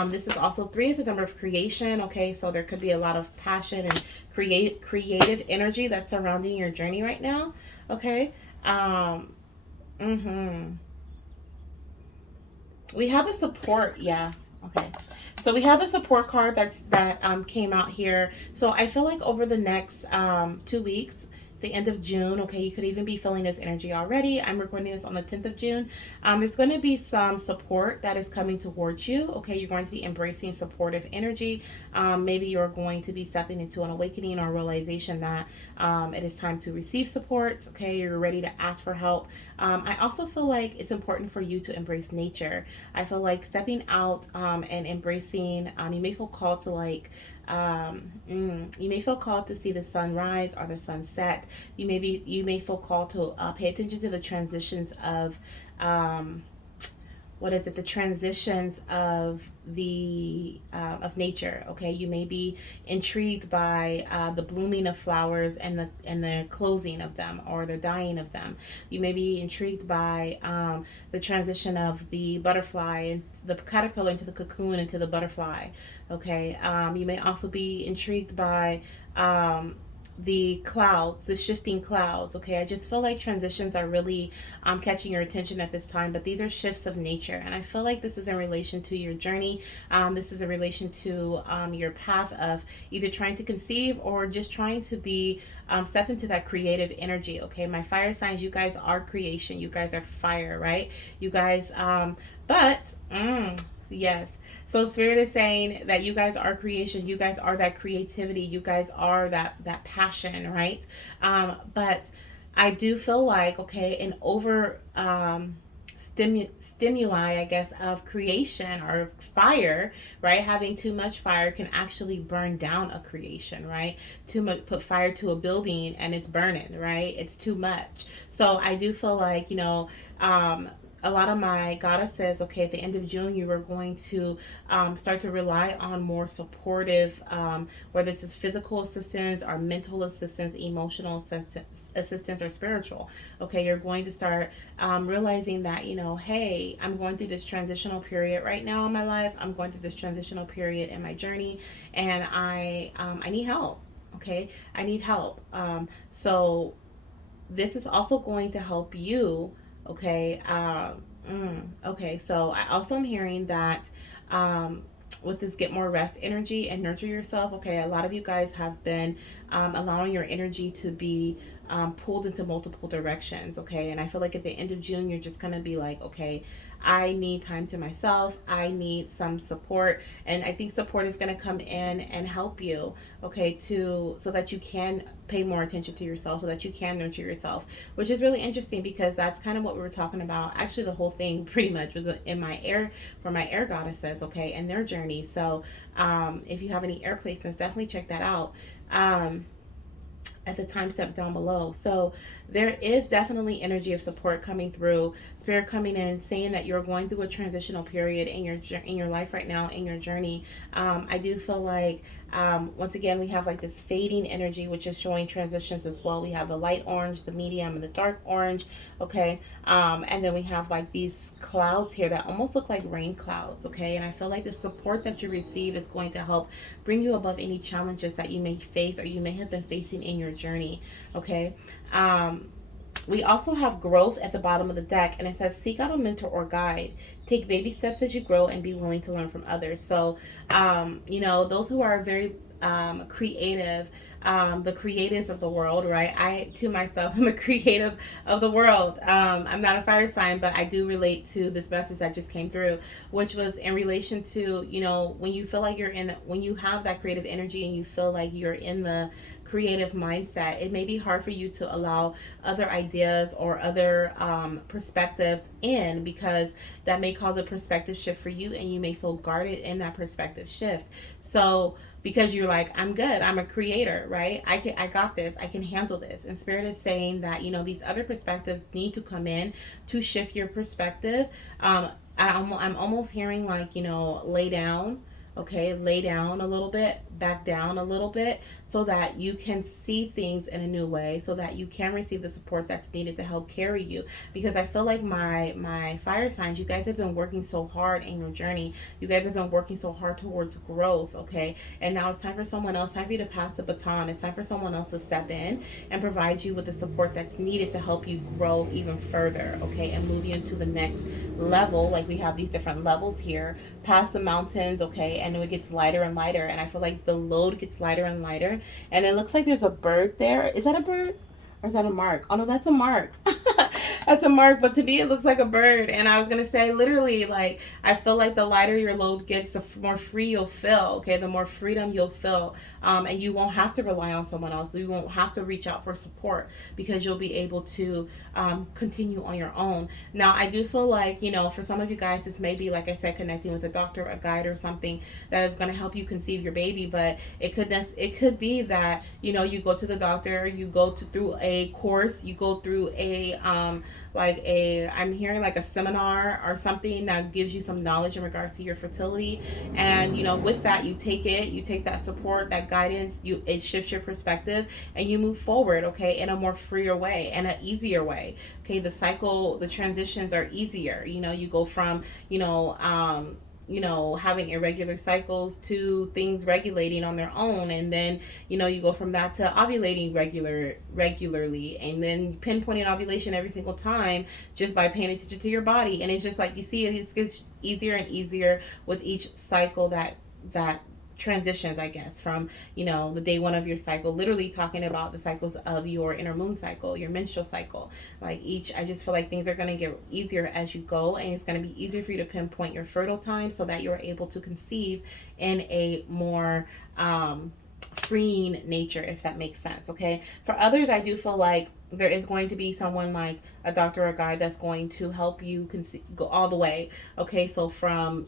This is also 3 is a number of creation. Okay, so there could be a lot of passion and creative energy that's surrounding your journey right now. Okay. We have a support, yeah. Okay. So we have a support card that came out here. So I feel like over the next 2 weeks, the end of June, okay, you could even be feeling this energy already. I'm recording this on the 10th of June. There's going to be some support that is coming towards you, okay? You're going to be embracing supportive energy. Maybe you're going to be stepping into an awakening or realization that it is time to receive support, okay? You're ready to ask for help. I also feel like it's important for you to embrace nature. I feel like stepping out and embracing, you may feel called to like, you may feel called to see the sunrise or the sunset. You may feel called to pay attention to the transitions of the transitions of nature. Okay, you may be intrigued by the blooming of flowers and the closing of them or the dying of them. You may be intrigued by the transition of the butterfly and the caterpillar into the cocoon into the butterfly. Okay, you may also be intrigued by the clouds, the shifting clouds. Okay, I just feel like transitions are really catching your attention at this time, but these are shifts of nature, and I feel like this is in relation to your journey. This is in relation to your path of either trying to conceive or just trying to be step into that creative energy. Okay, my fire signs, you guys are creation, you guys are fire, right? You guys yes. So Spirit is saying that you guys are creation. You guys are that creativity. You guys are that passion, right? But I do feel like, okay, an over stimuli, I guess, of creation or fire, right? Having too much fire can actually burn down a creation, right? Too much, put fire to a building and it's burning, right? It's too much. So I do feel like, a lot of my goddesses, okay, at the end of June, you are going to start to rely on more supportive, whether this is physical assistance or mental assistance, emotional assistance, or spiritual. Okay, you're going to start realizing that, hey, I'm going through this transitional period right now in my life. I'm going through this transitional period in my journey, and I need help. Okay, I need help. So this is also going to help you. Okay. Okay. So I also am hearing that with this get more rest energy and nurture yourself. Okay. A lot of you guys have been allowing your energy to be pulled into multiple directions. Okay. And I feel like at the end of June, you're just going to be like, okay, I need time to myself. I need some support. And I think support is going to come in and help you, okay, so that you can pay more attention to yourself, so that you can nurture yourself, which is really interesting because that's kind of what we were talking about. Actually, the whole thing pretty much was in my air goddesses, okay, and their journey. So if you have any air placements, definitely check that out. At the time step down below. So there is definitely energy of support coming through, Spirit coming in saying that you're going through a transitional period in your life right now, in your journey. I do feel like once again we have like this fading energy, which is showing transitions as well. We have the light orange, the medium, and the dark orange. Okay, and then we have like these clouds here that almost look like rain clouds. Okay, and I feel like the support that you receive is going to help bring you above any challenges that you may face or you may have been facing in your journey. Okay, We also have growth at the bottom of the deck, and it says seek out a mentor or guide. Take baby steps as you grow and be willing to learn from others. So, those who are very creative, the creatives of the world, right? I, to myself, am a creative of the world. I'm not a fire sign, but I do relate to this message that just came through, which was in relation to, when you feel like when you have that creative energy and you feel like you're in the creative mindset, it may be hard for you to allow other ideas or other perspectives in, because that may cause a perspective shift for you, and you may feel guarded in that perspective shift. So because you're like, I'm good, I'm a creator, right? I got this, I can handle this. And Spirit is saying that, these other perspectives need to come in to shift your perspective. I'm almost hearing like, lay down. Okay, lay down a little bit, back down a little bit, so that you can see things in a new way, so that you can receive the support that's needed to help carry you. Because I feel like my fire signs, you guys have been working so hard in your journey. You guys have been working so hard towards growth, okay? And now it's time for someone else, time for you to pass the baton. It's time for someone else to step in and provide you with the support that's needed to help you grow even further, okay? And move you into the next level. Like, we have these different levels here, past the mountains, okay? And it gets lighter and lighter. And I feel like the load gets lighter and lighter. And it looks like there's a bird there. Is that a bird? Or is that a mark? Oh no, that's a mark. That's a mark, but to me it looks like a bird. And I was gonna say, literally, like, I feel like the lighter your load gets, the more free you'll feel. Okay, the more freedom you'll feel, and you won't have to rely on someone else. You won't have to reach out for support, because you'll be able to continue on your own. Now, I do feel like, for some of you guys, this may be, like I said, connecting with a doctor, a guide, or something that is going to help you conceive your baby. But it could be that, you go to the doctor, you go through a course, you go through a I'm hearing like a seminar or something that gives you some knowledge in regards to your fertility. And with that, you take that support, that guidance, it shifts your perspective, and you move forward, okay, in a more freer way and an easier way. Okay, the transitions are easier. You go from having irregular cycles to things regulating on their own. And then, you go from that to ovulating regularly, and then pinpointing ovulation every single time just by paying attention to your body. And it's just like, you see, it just gets easier and easier with each cycle that transitions, I guess, from the day one of your cycle, literally talking about the cycles of your inner moon cycle, your menstrual cycle. Like, I just feel like things are going to get easier as you go, and it's going to be easier for you to pinpoint your fertile time, so that you're able to conceive in a more freeing nature, if that makes sense. Okay, for others, I do feel like there is going to be someone like a doctor or guide that's going to help you go all the way. Okay, so from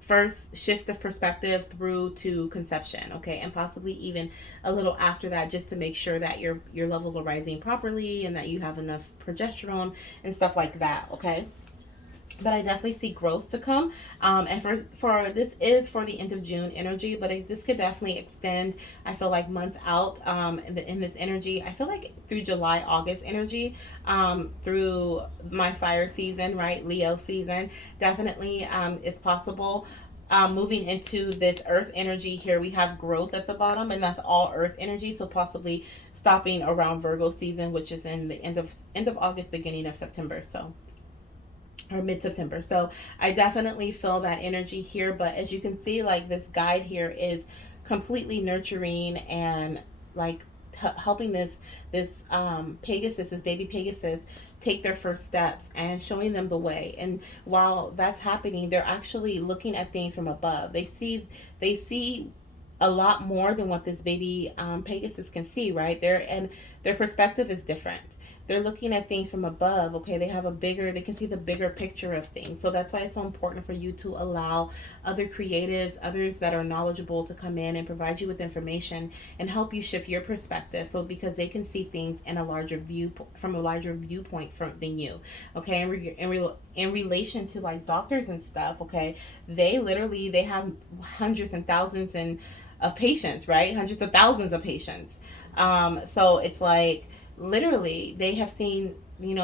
first shift of perspective through to conception, okay, and possibly even a little after that, just to make sure that your levels are rising properly and that you have enough progesterone and stuff like that, okay. But I definitely see growth to come. And for this is for the end of June energy, but this could definitely extend, I feel like, months out in this energy. I feel like through July, August energy, through my fire season, right? Leo season, definitely it's possible. Moving into this earth energy here, we have growth at the bottom, and that's all earth energy. So possibly stopping around Virgo season, which is in the end of August, beginning of September. So, or mid-September. So I definitely feel that energy here. But as you can see, like, this guide here is completely nurturing and like helping this Pegasus, this baby Pegasus, take their first steps and showing them the way. And while that's happening, they're actually looking at things from above. They see a lot more than what this baby Pegasus can see, right? Their perspective is different. They're looking at things from above, okay? They can see the bigger picture of things. So that's why it's so important for you to allow other creatives, others that are knowledgeable, to come in and provide you with information and help you shift your perspective. So because they can see things in a larger view, from a larger viewpoint than you, okay? In relation to like doctors and stuff, okay? They have hundreds and thousands of patients, right? Hundreds of thousands of patients. So it's like, literally, they have seen,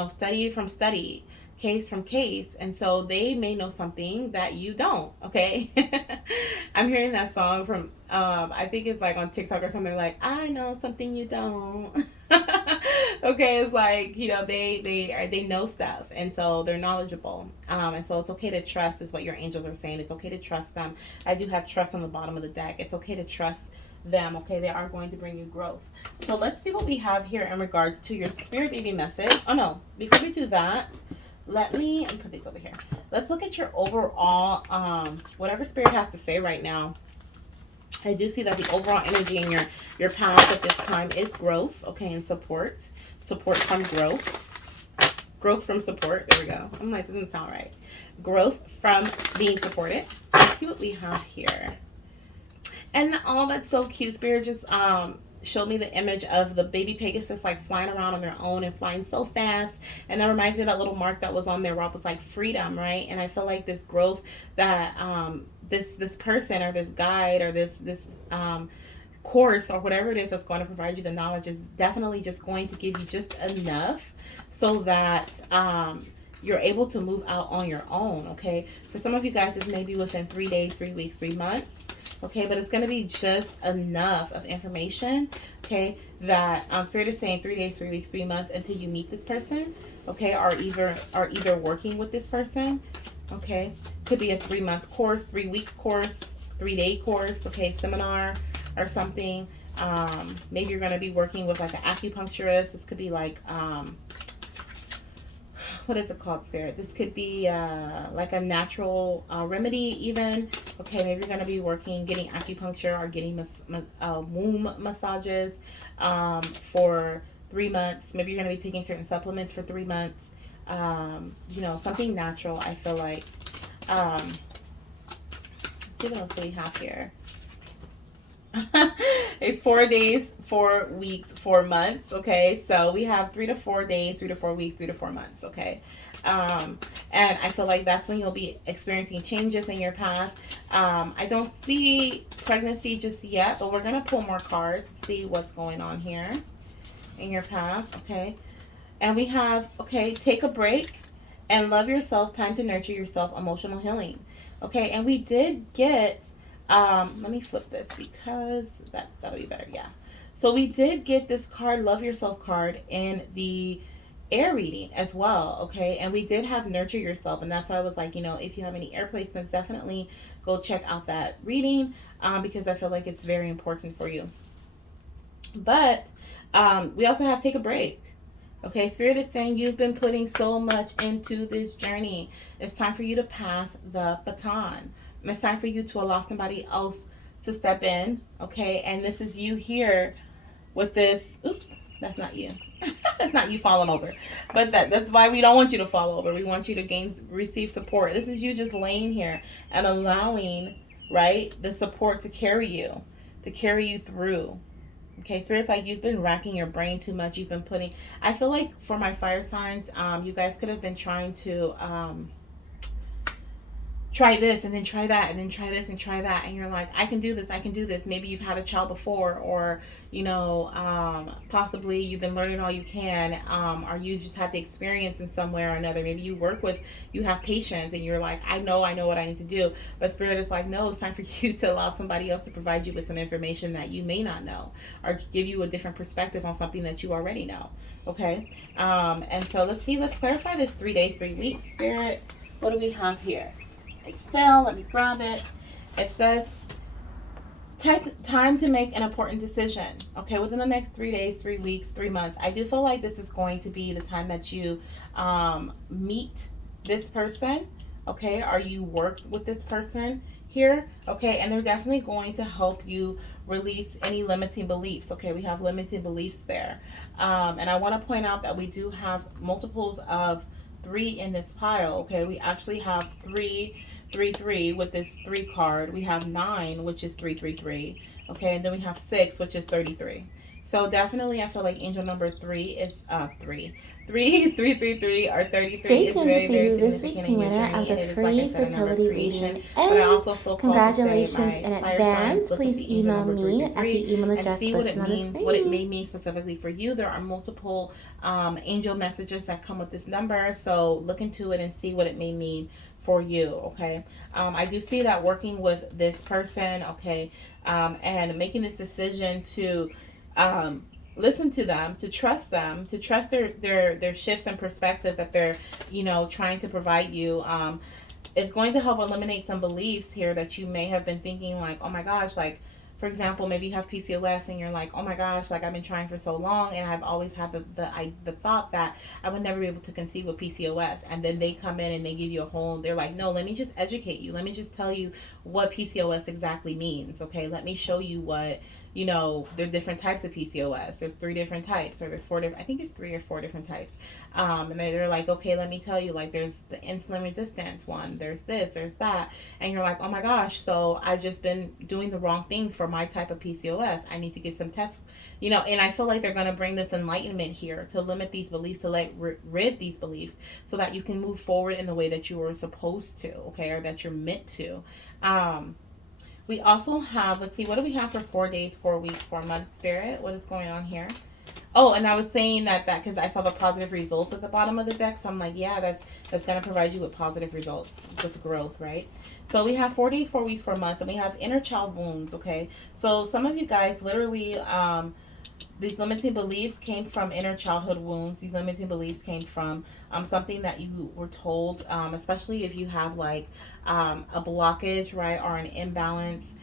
study from study, case from case, and so they may know something that you don't, okay? I'm hearing that song from, I think it's like on TikTok or something, like, I know something you don't. Okay, it's like, you know, they know stuff, and so they're knowledgeable. And so it's okay to trust, is what your angels are saying. It's okay to trust them. I do have trust on the bottom of the deck. It's okay to trust them. Okay, they are going to bring you growth. So let's see what we have here in regards to your spirit baby message. Oh no, before we do that, let me put these over here. Let's look at your overall whatever spirit has to say right now. I do see that the overall energy in your path at this time is growth, okay, and support. Support from growth. Growth from support. There we go. I'm like, that doesn't sound right. Growth from being supported. Let's see what we have here. And oh, that's so cute. Spirit just showed me the image of the baby Pegasus like flying around on their own and flying so fast. And that reminds me of that little mark that was on their rock, was like freedom, right? And I feel like this growth that this person or this guide or this course or whatever it is that's going to provide you the knowledge is definitely just going to give you just enough so that you're able to move out on your own. Okay, for some of you guys, this may be within 3 days, 3 weeks, 3 months. Okay, but it's going to be just enough of information, okay, that Spirit is saying 3 days, 3 weeks, 3 months until you meet this person, okay, or either working with this person, okay. Could be a 3-month course, 3-week course, 3-day course, okay, seminar or something. Maybe you're going to be working with like an acupuncturist. This could be like what is it called, Spirit? This could be like a natural remedy even. Okay, maybe you're going to be working, getting acupuncture or getting womb massages for 3 months. Maybe you're going to be taking certain supplements for 3 months. You know, something natural, I feel like. Let's see what else do we have here. 4 days, 4 weeks, 4 months. Okay, so we have 3 to 4 days, 3 to 4 weeks, 3 to 4 months. Okay, and I feel like that's when you'll be experiencing changes in your path. I don't see pregnancy just yet, but we're gonna pull more cards to see what's going on here in your path. Okay, and we have, okay, take a break and love yourself. Time to nurture yourself. Emotional healing. Okay, and we did get. Let me flip this because that'll be better. Yeah. So we did get this card, Love Yourself card, in the air reading as well. Okay. And we did have Nurture Yourself. And that's why I was like, you know, if you have any air placements, definitely go check out that reading because I feel like it's very important for you. But we also have Take a Break. Okay, Spirit is saying you've been putting so much into this journey. It's time for you to pass the baton. It's time for you to allow somebody else to step in. Okay, and this is you here with this. Oops, that's not you. That's not you falling over. But that's why we don't want you to fall over. We want you to receive support. This is you just laying here and allowing, right, the support to carry you through. Okay, Spirit's like you've been racking your brain too much. You've been putting, I feel like for my fire signs, you guys could have been trying to try this and then try that and then try this and try that, and you're like, I can do this, I can do this. Maybe you've had a child before, or you know, possibly you've been learning all you can, or you just had the experience in some way or another. Maybe you have patience and you're like, I know what I need to do. But Spirit is like, no, it's time for you to allow somebody else to provide you with some information that you may not know, or give you a different perspective on something that you already know. Okay, and so let's clarify this 3 days, 3 weeks. Spirit, what do we have here? Excel, let me grab it. It says time to make an important decision. Okay, within the next 3 days, 3 weeks, 3 months. I do feel like this is going to be the time that you meet this person. Okay, or you work with this person here. Okay, and they're definitely going to help you release any limiting beliefs. Okay, we have limiting beliefs there. And I want to point out that we do have multiples of 3 in this pile. Okay, we actually have 3 3 3 with this 3 card. We have 9, which is 3 3 3. Okay, and then we have 6, which is 33. So definitely I feel like angel number 3 is 3 3 3 3 3 or 33. Stay tuned to see who this week's winner of the free fertility reading is. Congratulations in advance. Please email me at the email address listed on the screen. What it may mean specifically for you. There are multiple angel messages that come with this number, so look into it and see what it may mean for you. Okay, I do see that working with this person, okay, and making this decision to listen to them, to trust them, to trust their shifts and perspective that they're, trying to provide you. It's going to help eliminate some beliefs here that you may have been thinking, like, oh my gosh, like, for example, maybe you have PCOS and you're like, oh my gosh, like, I've been trying for so long and I've always had the thought that I would never be able to conceive with PCOS. And then they come in and they give you a whole, they're like, no, let me just educate you. Let me just tell you what PCOS exactly means. Okay, let me show you what, there are different types of PCOS. There's 3 different types, or there's 4 different, I think it's 3 or 4 different types. And they're like, okay, let me tell you, like, there's the insulin resistance one, there's this, there's that. And you're like, oh my gosh, so I've just been doing the wrong things for my type of PCOS. I need to get some tests, and I feel like they're going to bring this enlightenment here to limit these beliefs, to like rid these beliefs so that you can move forward in the way that you were supposed to, okay, or that you're meant to. We also have, let's see, what do we have for 4 days, 4 weeks, 4 months, Spirit? What is going on here? Oh, and I was saying that because I saw the positive results at the bottom of the deck, so I'm like, yeah, that's going to provide you with positive results, with growth, right? So we have 4 days, 4 weeks, 4 months, and we have inner child wounds, okay? So some of you guys literally, these limiting beliefs came from inner childhood wounds. These limiting beliefs came from something that you were told, especially if you have like a blockage, right, or an imbalance,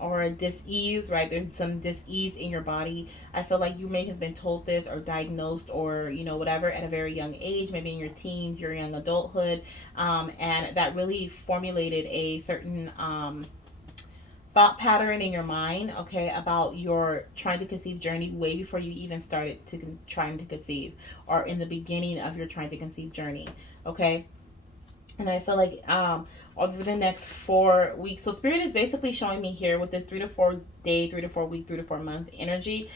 or a dis-ease, right? There's some dis-ease in your body. I feel like you may have been told this or diagnosed or, whatever at a very young age, maybe in your teens, your young adulthood, and that really formulated a certain thought pattern in your mind, okay, about your trying to conceive journey way before you even started trying to conceive, or in the beginning of your trying to conceive journey, okay. And I feel like over the next 4 weeks, so Spirit is basically showing me here with this 3 to 4 day, 3 to 4 week, 3 to 4 month energy.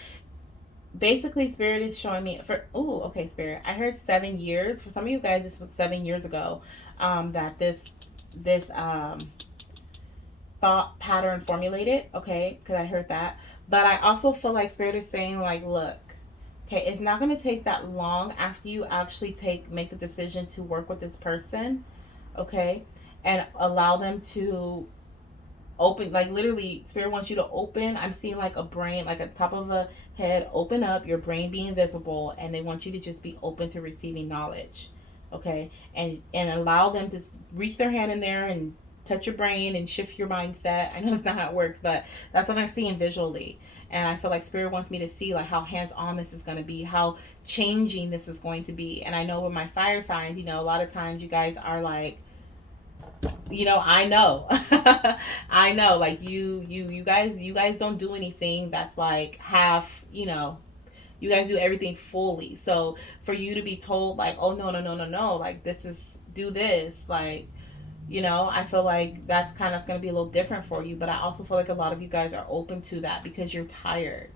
Basically, Spirit is showing me okay, Spirit, I heard 7 years. For some of you guys, this was 7 years ago, that this thought pattern formulated, okay, because I heard that. But I also feel like Spirit is saying, like, look, okay, it's not going to take that long after you actually make the decision to work with this person, okay, and allow them to open, like, literally, Spirit wants you to open. I'm seeing like a brain, like a top of a head, open up, your brain being visible, and they want you to just be open to receiving knowledge, okay, and allow them to reach their hand in there and touch your brain and shift your mindset. I know it's not how it works, but that's what I'm seeing visually. And I feel like Spirit wants me to see like how hands-on this is going to be, how changing this is going to be. And I know with my fire signs, a lot of times you guys are like, I know. I know, like you guys don't do anything that's like half, you guys do everything fully. So for you to be told like, oh no, like this is, do this, like, I feel like that's kind of going to be a little different for you. But I also feel like a lot of you guys are open to that because you're tired.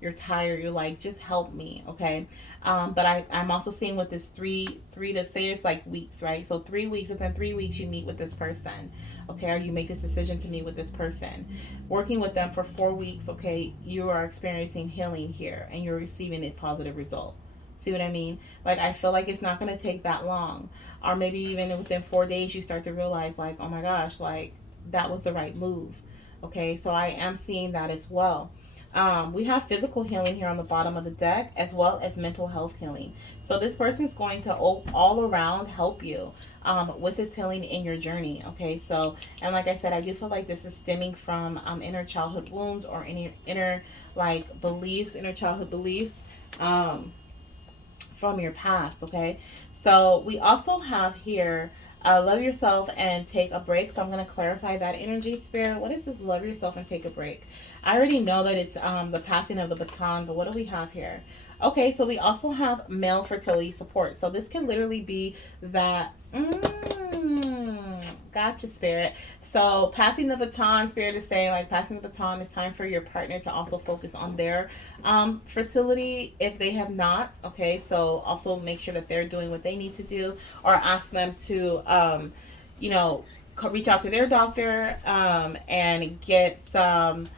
You're tired. You're like, just help me, okay? But I'm also seeing with this three to say it's like weeks, right? So 3 weeks, within 3 weeks, you meet with this person, okay? Or you make this decision to meet with this person. Working with them for 4 weeks, okay? You are experiencing healing here and you're receiving a positive result. See what I mean? Like, I feel like it's not going to take that long. Or maybe even within 4 days, you start to realize, like, oh my gosh, like, that was the right move. Okay, so I am seeing that as well. We have physical healing here on the bottom of the deck, as well as mental health healing. So this person is going to all around help you with this healing in your journey. Okay, so, and like I said, I do feel like this is stemming from inner childhood wounds or inner like beliefs, inner childhood beliefs. From your past, okay? So we also have here love yourself and take a break. So I'm going to clarify that energy, Spirit. What is this love yourself and take a break? I already know that it's the passing of the baton, but what do we have here? Okay, so we also have male fertility support. So this can literally be that gotcha, Spirit. So passing the baton, Spirit is saying, like, passing the baton, is time for your partner to also focus on their fertility if they have not. Okay, so also make sure that they're doing what they need to do, or ask them to reach out to their doctor and get some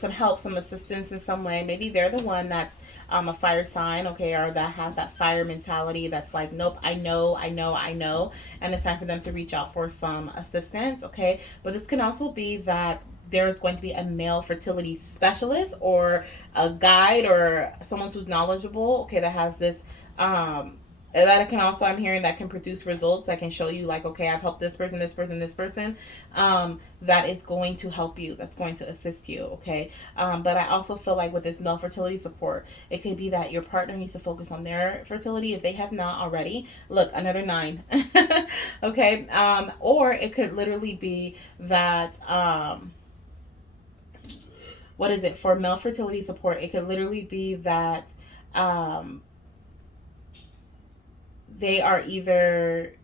some help, some assistance in some way. Maybe they're the one that's a fire sign, okay, or that has that fire mentality that's like, nope, I know, and it's time for them to reach out for some assistance, okay? But this can also be that there's going to be a male fertility specialist or a guide or someone who's knowledgeable, okay, that has this that can also, I'm hearing, that can produce results that can show you like, okay, I've helped this person, this person, this person, that is going to help you, that's going to assist you, okay. But I also feel like with this male fertility support, it could be that your partner needs to focus on their fertility if they have not already. Look, another 9. Okay. Or it could literally be that what is it, for male fertility support, it could literally be that they are either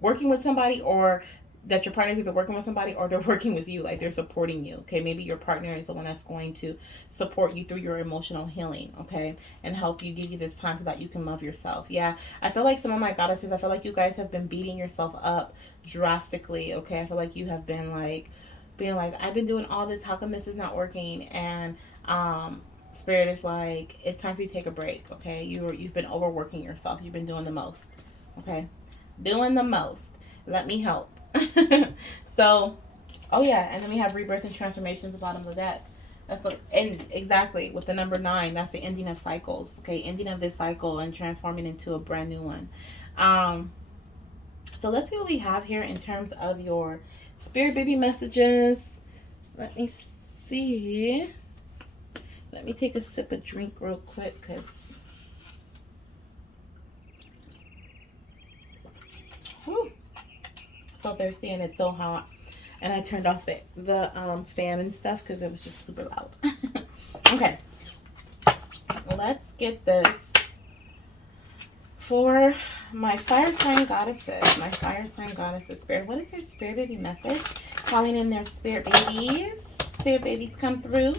working with somebody, or that your partner is either working with somebody or they're working with you, like they're supporting you, okay. Maybe your partner is the one that's going to support you through your emotional healing, okay, and help you, give you this time so that you can love yourself. Yeah, I feel like some of my goddesses, I feel like you guys have been beating yourself up drastically, okay. I feel like you have been like being like, I've been doing all this, how come this is not working? And Spirit is like, it's time for you to take a break, okay. You've been overworking yourself, you've been doing the most, okay, doing the most. Let me help. So, oh yeah, and then we have rebirth and transformation at the bottom of the deck. That's like, and exactly with the number 9, that's the ending of cycles, okay, ending of this cycle and transforming into a brand new one. So let's see what we have here in terms of your spirit baby messages. Let me see. Let me take a sip of drink real quick, because so thirsty and it's so hot. And I turned off the fan and stuff because it was just super loud. Okay. Let's get this for my fire sign goddesses. My fire sign goddesses. Spirit, what is your spirit baby message? Calling in their spirit babies. Spirit babies, come through.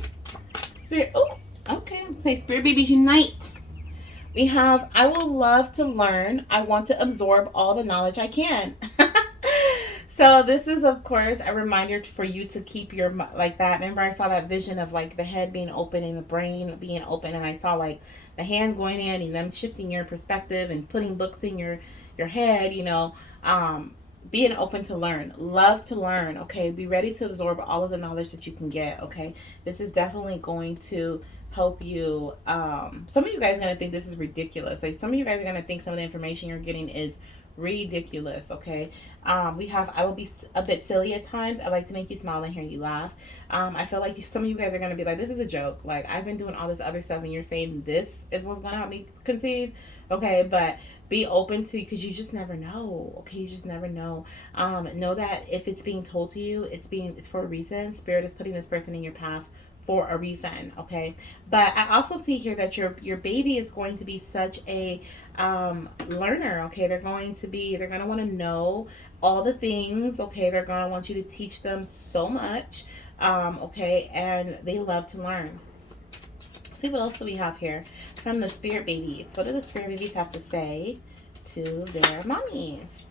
Spirit, oh, okay. Say, spirit babies, unite. We have, I will love to learn. I want to absorb all the knowledge I can. So this is, of course, a reminder for you to keep your, like that. Remember, I saw that vision of like the head being open and the brain being open, and I saw like the hand going in and them shifting your perspective and putting books in your head, you know, being open to learn, love to learn, okay. Be ready to absorb all of the knowledge that you can get, okay. This is definitely going to help you. Some of you guys are going to think this is ridiculous. Like, some of you guys are going to think some of the information you're getting is ridiculous, okay. We have, I will be a bit silly at times. I like to make you smile and hear you laugh. I feel like some of you guys are going to be like, this is a joke. Like, I've been doing all this other stuff and you're saying this is what's going to help me conceive, okay. But be open to, because you just never know, okay. You just never know. Know that if it's being told to you, it's for a reason. Spirit is putting this person in your path for a reason, okay. But I also see here that your baby is going to be such a learner, okay. They're going to want to know all the things, okay. They're going to want you to teach them so much, okay. And they love to learn. Let's see, what else do we have here from the spirit babies? What do the spirit babies have to say to their mommies?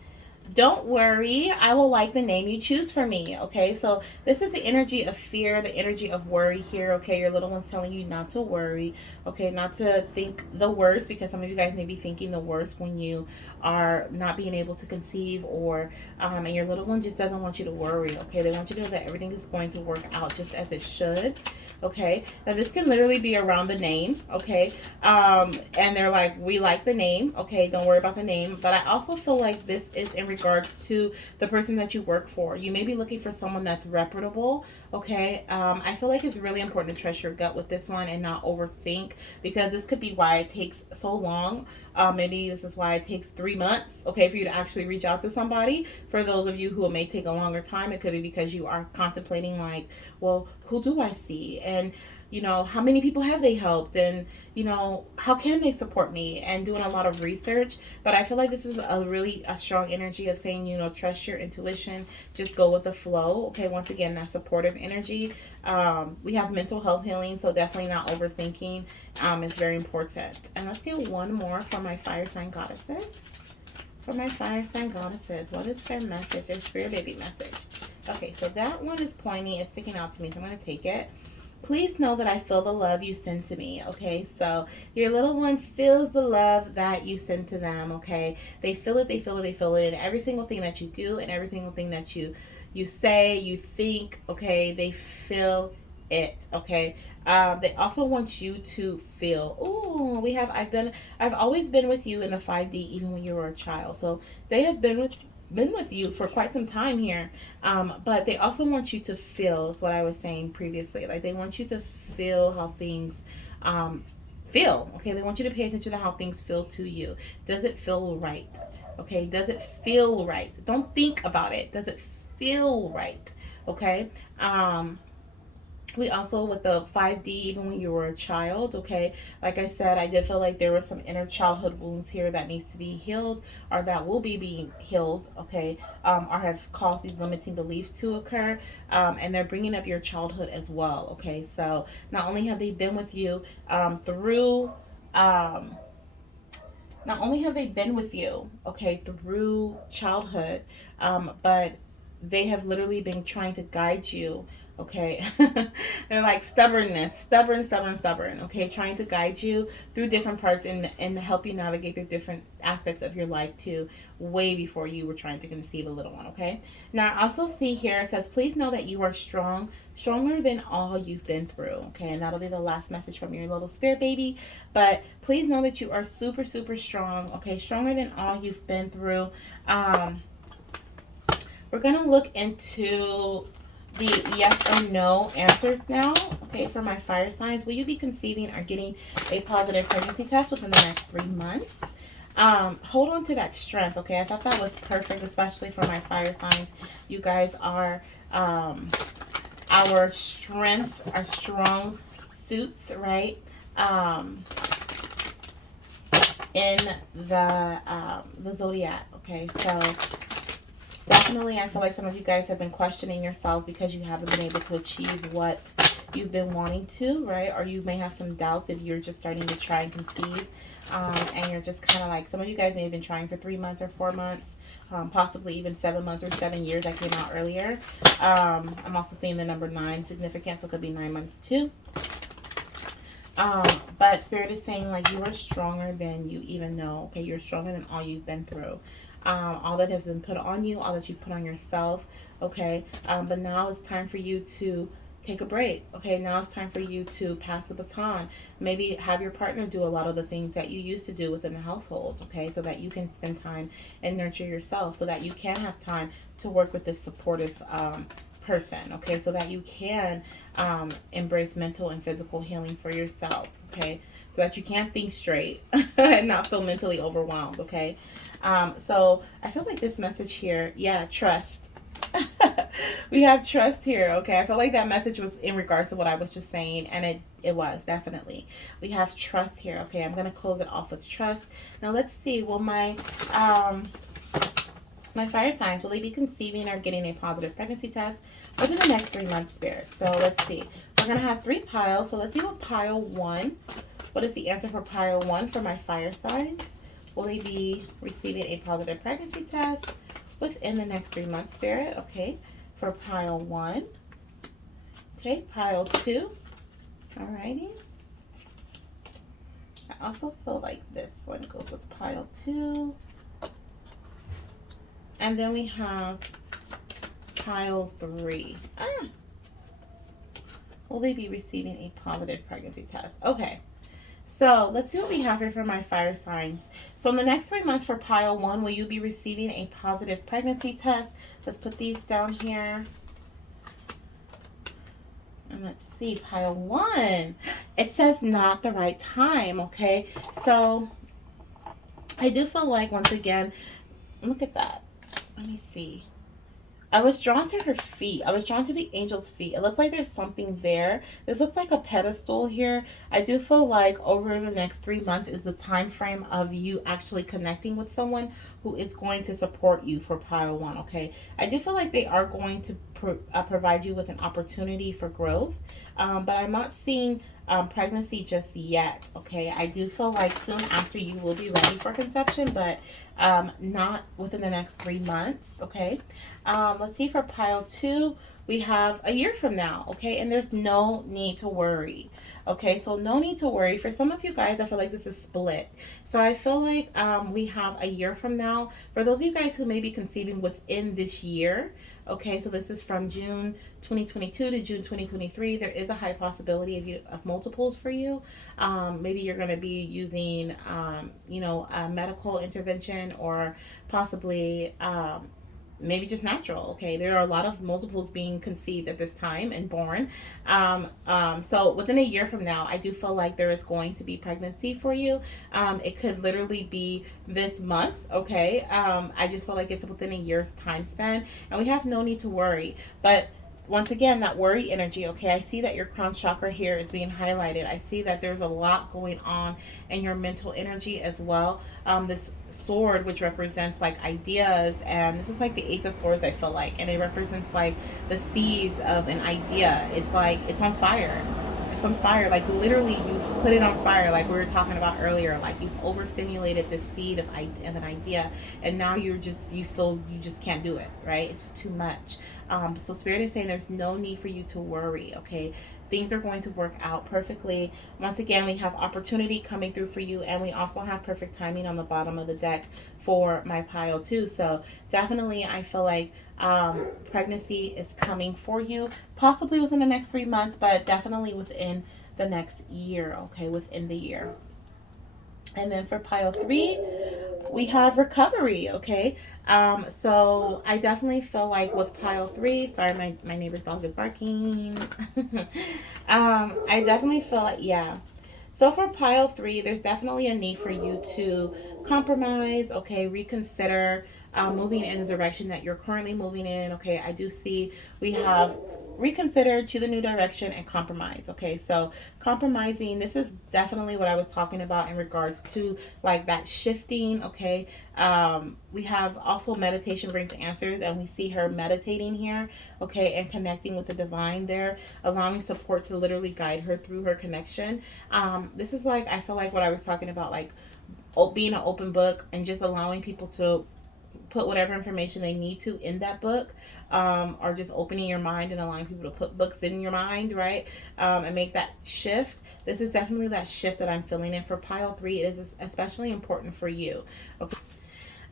Don't worry, I will like the name you choose for me, okay. So this is the energy of fear, the energy of worry here, okay. Your little one's telling you not to worry, okay, not to think the worst, because some of you guys may be thinking the worst when you are not being able to conceive, or and your little one just doesn't want you to worry, okay. They want you to know that everything is going to work out just as it should, okay. Now this can literally be around the name, okay. And they're like, we like the name, okay, don't worry about the name. But I also feel like this is in regards to the person that you work for. You may be looking for someone that's reputable, okay. I feel like it's really important to trust your gut with this one and not overthink, because this could be why it takes so long. Maybe this is why it takes 3 months, okay, for you to actually reach out to somebody. For those of you who it may take a longer time, it could be because you are contemplating like, well, who do I see? And you know, how many people have they helped? And, you know, how can they support me? And doing a lot of research. But I feel like this is a strong energy of saying, you know, trust your intuition. Just go with the flow. Okay, once again, that supportive energy. We have mental health healing, so definitely not overthinking is very important. And let's get one more for my fire sign goddesses. For my fire sign goddesses, what is their message, their spirit baby message? Okay, so that one is pointy. It's sticking out to me, so I'm going to take it. Please know that I feel the love you send to me, okay? So your little one feels the love that you send to them, okay? They feel it, they feel it, they feel it in every single thing that you do and every single thing that you you say, you think, okay? They feel it, okay? They also want you to feel, oh, I've always been with you in the 5D, even when you were a child. So they have been with you for quite some time here. But they also want you to feel, is what I was saying previously. Like, they want you to feel how things um, feel, okay? They want you to pay attention to how things feel to you. Does it feel right? Okay, does it feel right? Don't think about it. Does it feel right? Okay. We also, with the 5D, even when you were a child, okay, like I said, I did feel like there were some inner childhood wounds here that needs to be healed, or that will be being healed, okay, or have caused these limiting beliefs to occur. And they're bringing up your childhood as well, okay? So not only have they been with you through um, not only have they been with you, okay, through childhood, but they have literally been trying to guide you, okay? They're like stubborn, okay, trying to guide you through different parts and help you navigate through different aspects of your life too, way before you were trying to conceive a little one, okay? Now, I also see here, it says, please know that you are strong, stronger than all you've been through, okay? And that'll be the last message from your little spirit baby. But please know that you are super, super strong, okay? Stronger than all you've been through. Um, we're going to look into the yes or no answers now, okay, for my fire signs. Will you be conceiving or getting a positive pregnancy test within the next 3 months? Hold on to that strength, okay? I thought that was perfect, especially for my fire signs. You guys are our strength, our strong suits, right? Um, in the zodiac, okay? So definitely, I feel like some of you guys have been questioning yourselves because you haven't been able to achieve what you've been wanting to, right? Or you may have some doubts if you're just starting to try and conceive, and you're just kind of like, some of you guys may have been trying for 3 months or 4 months, possibly even 7 months or 7 years. That came out earlier. I'm also seeing the number 9 significant, so it could be 9 months too. But Spirit is saying, like, you are stronger than you even know, okay? You're stronger than all you've been through. All that has been put on you, all that you put on yourself, okay? But now it's time for you to take a break, okay? Now it's time for you to pass the baton. Maybe have your partner do a lot of the things that you used to do within the household, okay? So that you can spend time and nurture yourself, so that you can have time to work with this supportive person, okay? So that you can embrace mental and physical healing for yourself, okay? So that you can think straight and not feel mentally overwhelmed, okay? So I feel like this message here, yeah, trust. We have trust here, okay? I feel like that message was in regards to what I was just saying, and it was definitely. We have trust here, okay? I'm gonna close it off with trust. Now let's see. Will my fire signs, will they be conceiving or getting a positive pregnancy test within the next 3 months, Spirit? So let's see. We're gonna have 3 piles. So let's see what pile 1. What is the answer for pile 1 for my fire signs? Will they be receiving a positive pregnancy test within the next 3 months, Spirit? Okay, for pile 1. Okay, pile 2. Alrighty. I also feel like this one goes with pile 2. And then we have pile 3. Will they be receiving a positive pregnancy test? Okay. So let's see what we have here for my fire signs. So in the next 3 months for pile 1, will you be receiving a positive pregnancy test? Let's put these down here. And let's see, pile 1. It says not the right time, okay? So I do feel like, once again, look at that. Let me see. I was drawn to her feet. I was drawn to the angel's feet. It looks like there's something there. This looks like a pedestal here. I do feel like over the next 3 months is the time frame of you actually connecting with someone who is going to support you for pile 1, okay? I do feel like they are going to provide you with an opportunity for growth, but I'm not seeing pregnancy just yet, okay? I do feel like soon after you will be ready for conception, but not within the next 3 months, okay? Let's see, for pile 2, we have a year from now, okay? And there's no need to worry, okay? So no need to worry. For some of you guys, I feel like this is split. So I feel like we have a year from now. For those of you guys who may be conceiving within this year, Okay, so this is from June 2022 to June 2023. There is a high possibility of multiples for you. Maybe you're going to be using, a medical intervention, or possibly maybe just natural. Okay, there are a lot of multiples being conceived at this time and born. So within a year from now, I do feel like there is going to be pregnancy for you. It could literally be this month. Okay, I just feel like it's within a year's time span, and we have no need to worry. But once again, that worry energy, okay, I see that your crown chakra here is being highlighted. I see that there's a lot going on in your mental energy as well. This sword, which represents like ideas, and this is like the Ace of Swords, I feel like, and it represents like the seeds of an idea. It's like it's on fire. It's on fire. Like literally, you've put it on fire. Like we were talking about earlier. Like you've overstimulated the seed of an idea, and now you feel you just can't do it. Right? It's just too much. So Spirit is saying there's no need for you to worry. Okay, things are going to work out perfectly. Once again, we have opportunity coming through for you, and we also have perfect timing on the bottom of the deck for my pile too. So definitely, I feel like pregnancy is coming for you, possibly within the next 3 months, but definitely within the next year. Okay, within the year. And then for pile 3, we have recovery. Okay, so I definitely feel like with pile 3, sorry, my neighbor's dog is barking. I definitely feel like, yeah. So for pile 3, there's definitely a need for you to compromise, okay, reconsider moving in the direction that you're currently moving in. Okay, I do see we have reconsider to the new direction and compromise. Okay, so compromising, this is definitely what I was talking about in regards to like that shifting. Okay, we have also meditation brings answers, and we see her meditating here. Okay, and connecting with the divine there, allowing support to literally guide her through her connection. This is like, I feel like what I was talking about, like being an open book and just allowing people to put whatever information they need to in that book, or just opening your mind and allowing people to put books in your mind, right? And make that shift. This is definitely that shift that I'm feeling in for pile 3. It is especially important for you. Okay.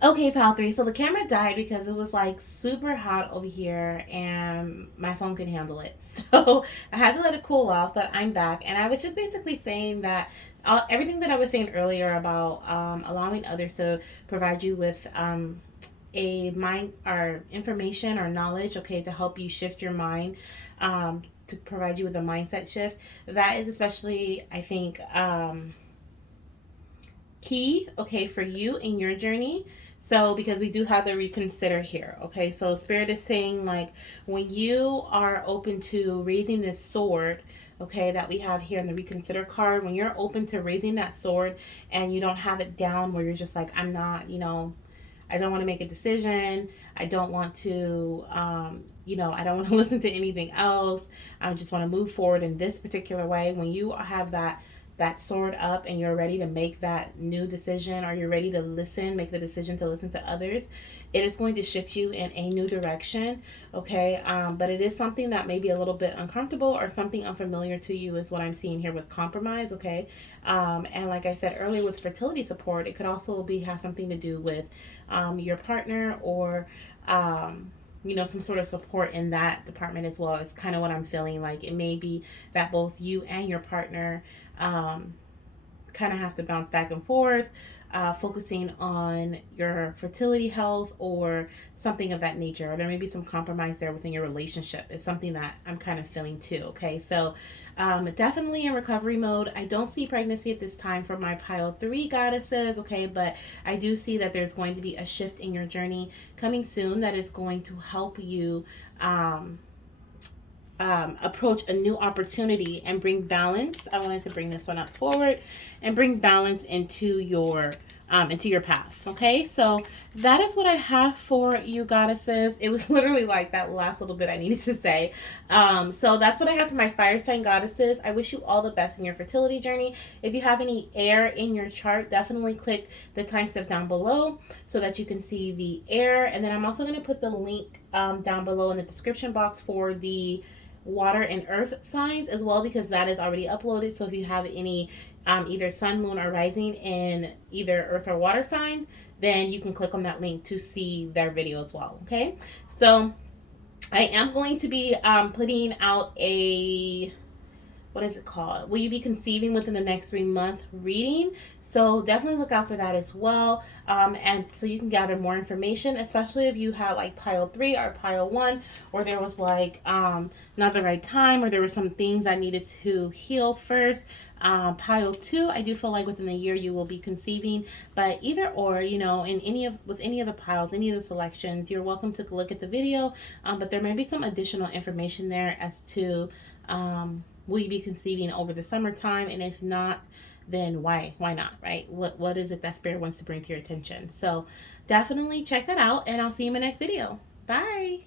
Okay, pile 3. So the camera died because it was like super hot over here and my phone could handle it. So I had to let it cool off, but I'm back. And I was just basically saying that everything that I was saying earlier about allowing others to provide you with a mind or information or knowledge, okay, to help you shift your mind, to provide you with a mindset shift. That is especially, I think, key, okay, for you in your journey. So because we do have the reconsider here, okay, so Spirit is saying like when you are open to raising this sword, okay, that we have here in the reconsider card, when you're open to raising that sword and you don't have it down where you're just like, I'm not, I don't want to make a decision. I don't want to, I don't want to listen to anything else. I just want to move forward in this particular way. When you have that sword up and you're ready to make that new decision, or you're ready to make the decision to listen to others, it is going to shift you in a new direction. Okay, but it is something that may be a little bit uncomfortable or something unfamiliar to you, is what I'm seeing here with compromise. Okay, and like I said earlier, with fertility support, it could also have something to do with your partner, or some sort of support in that department as well. It's kind of what I'm feeling like. It may be that both you and your partner kind of have to bounce back and forth, focusing on your fertility health or something of that nature. Or there may be some compromise there within your relationship. It's something that I'm kind of feeling too. Okay, so definitely in recovery mode. I don't see pregnancy at this time for my pile 3 goddesses. Okay, but I do see that there's going to be a shift in your journey coming soon that is going to help you approach a new opportunity and bring balance. I wanted to bring this one up forward and bring balance into your path. Okay, so that is what I have for you goddesses. It was literally like that last little bit I needed to say. So that's what I have for my fire sign goddesses. I wish you all the best in your fertility journey. If you have any air in your chart, definitely click the time steps down below so that you can see the air. And then I'm also going to put the link down below in the description box for the water and earth signs as well, because that is already uploaded. So if you have any either sun, moon, or rising in either earth or water sign, then you can click on that link to see their video as well. Okay, so I am going to be putting out a, what is it called? Will you be conceiving within the next 3 month reading? So definitely look out for that as well. And so you can gather more information, especially if you have like pile 3 or pile 1, or there was like not the right time, or there were some things I needed to heal first. Pile 2, I do feel like within a year you will be conceiving, but either or, you know, in any of with any of the piles, any of the selections, you're welcome to look at the video. But there may be some additional information there as to will you be conceiving over the summertime, and if not, then why not, right? What is it that spirit wants to bring to your attention? So definitely check that out, and I'll see you in my next video. Bye.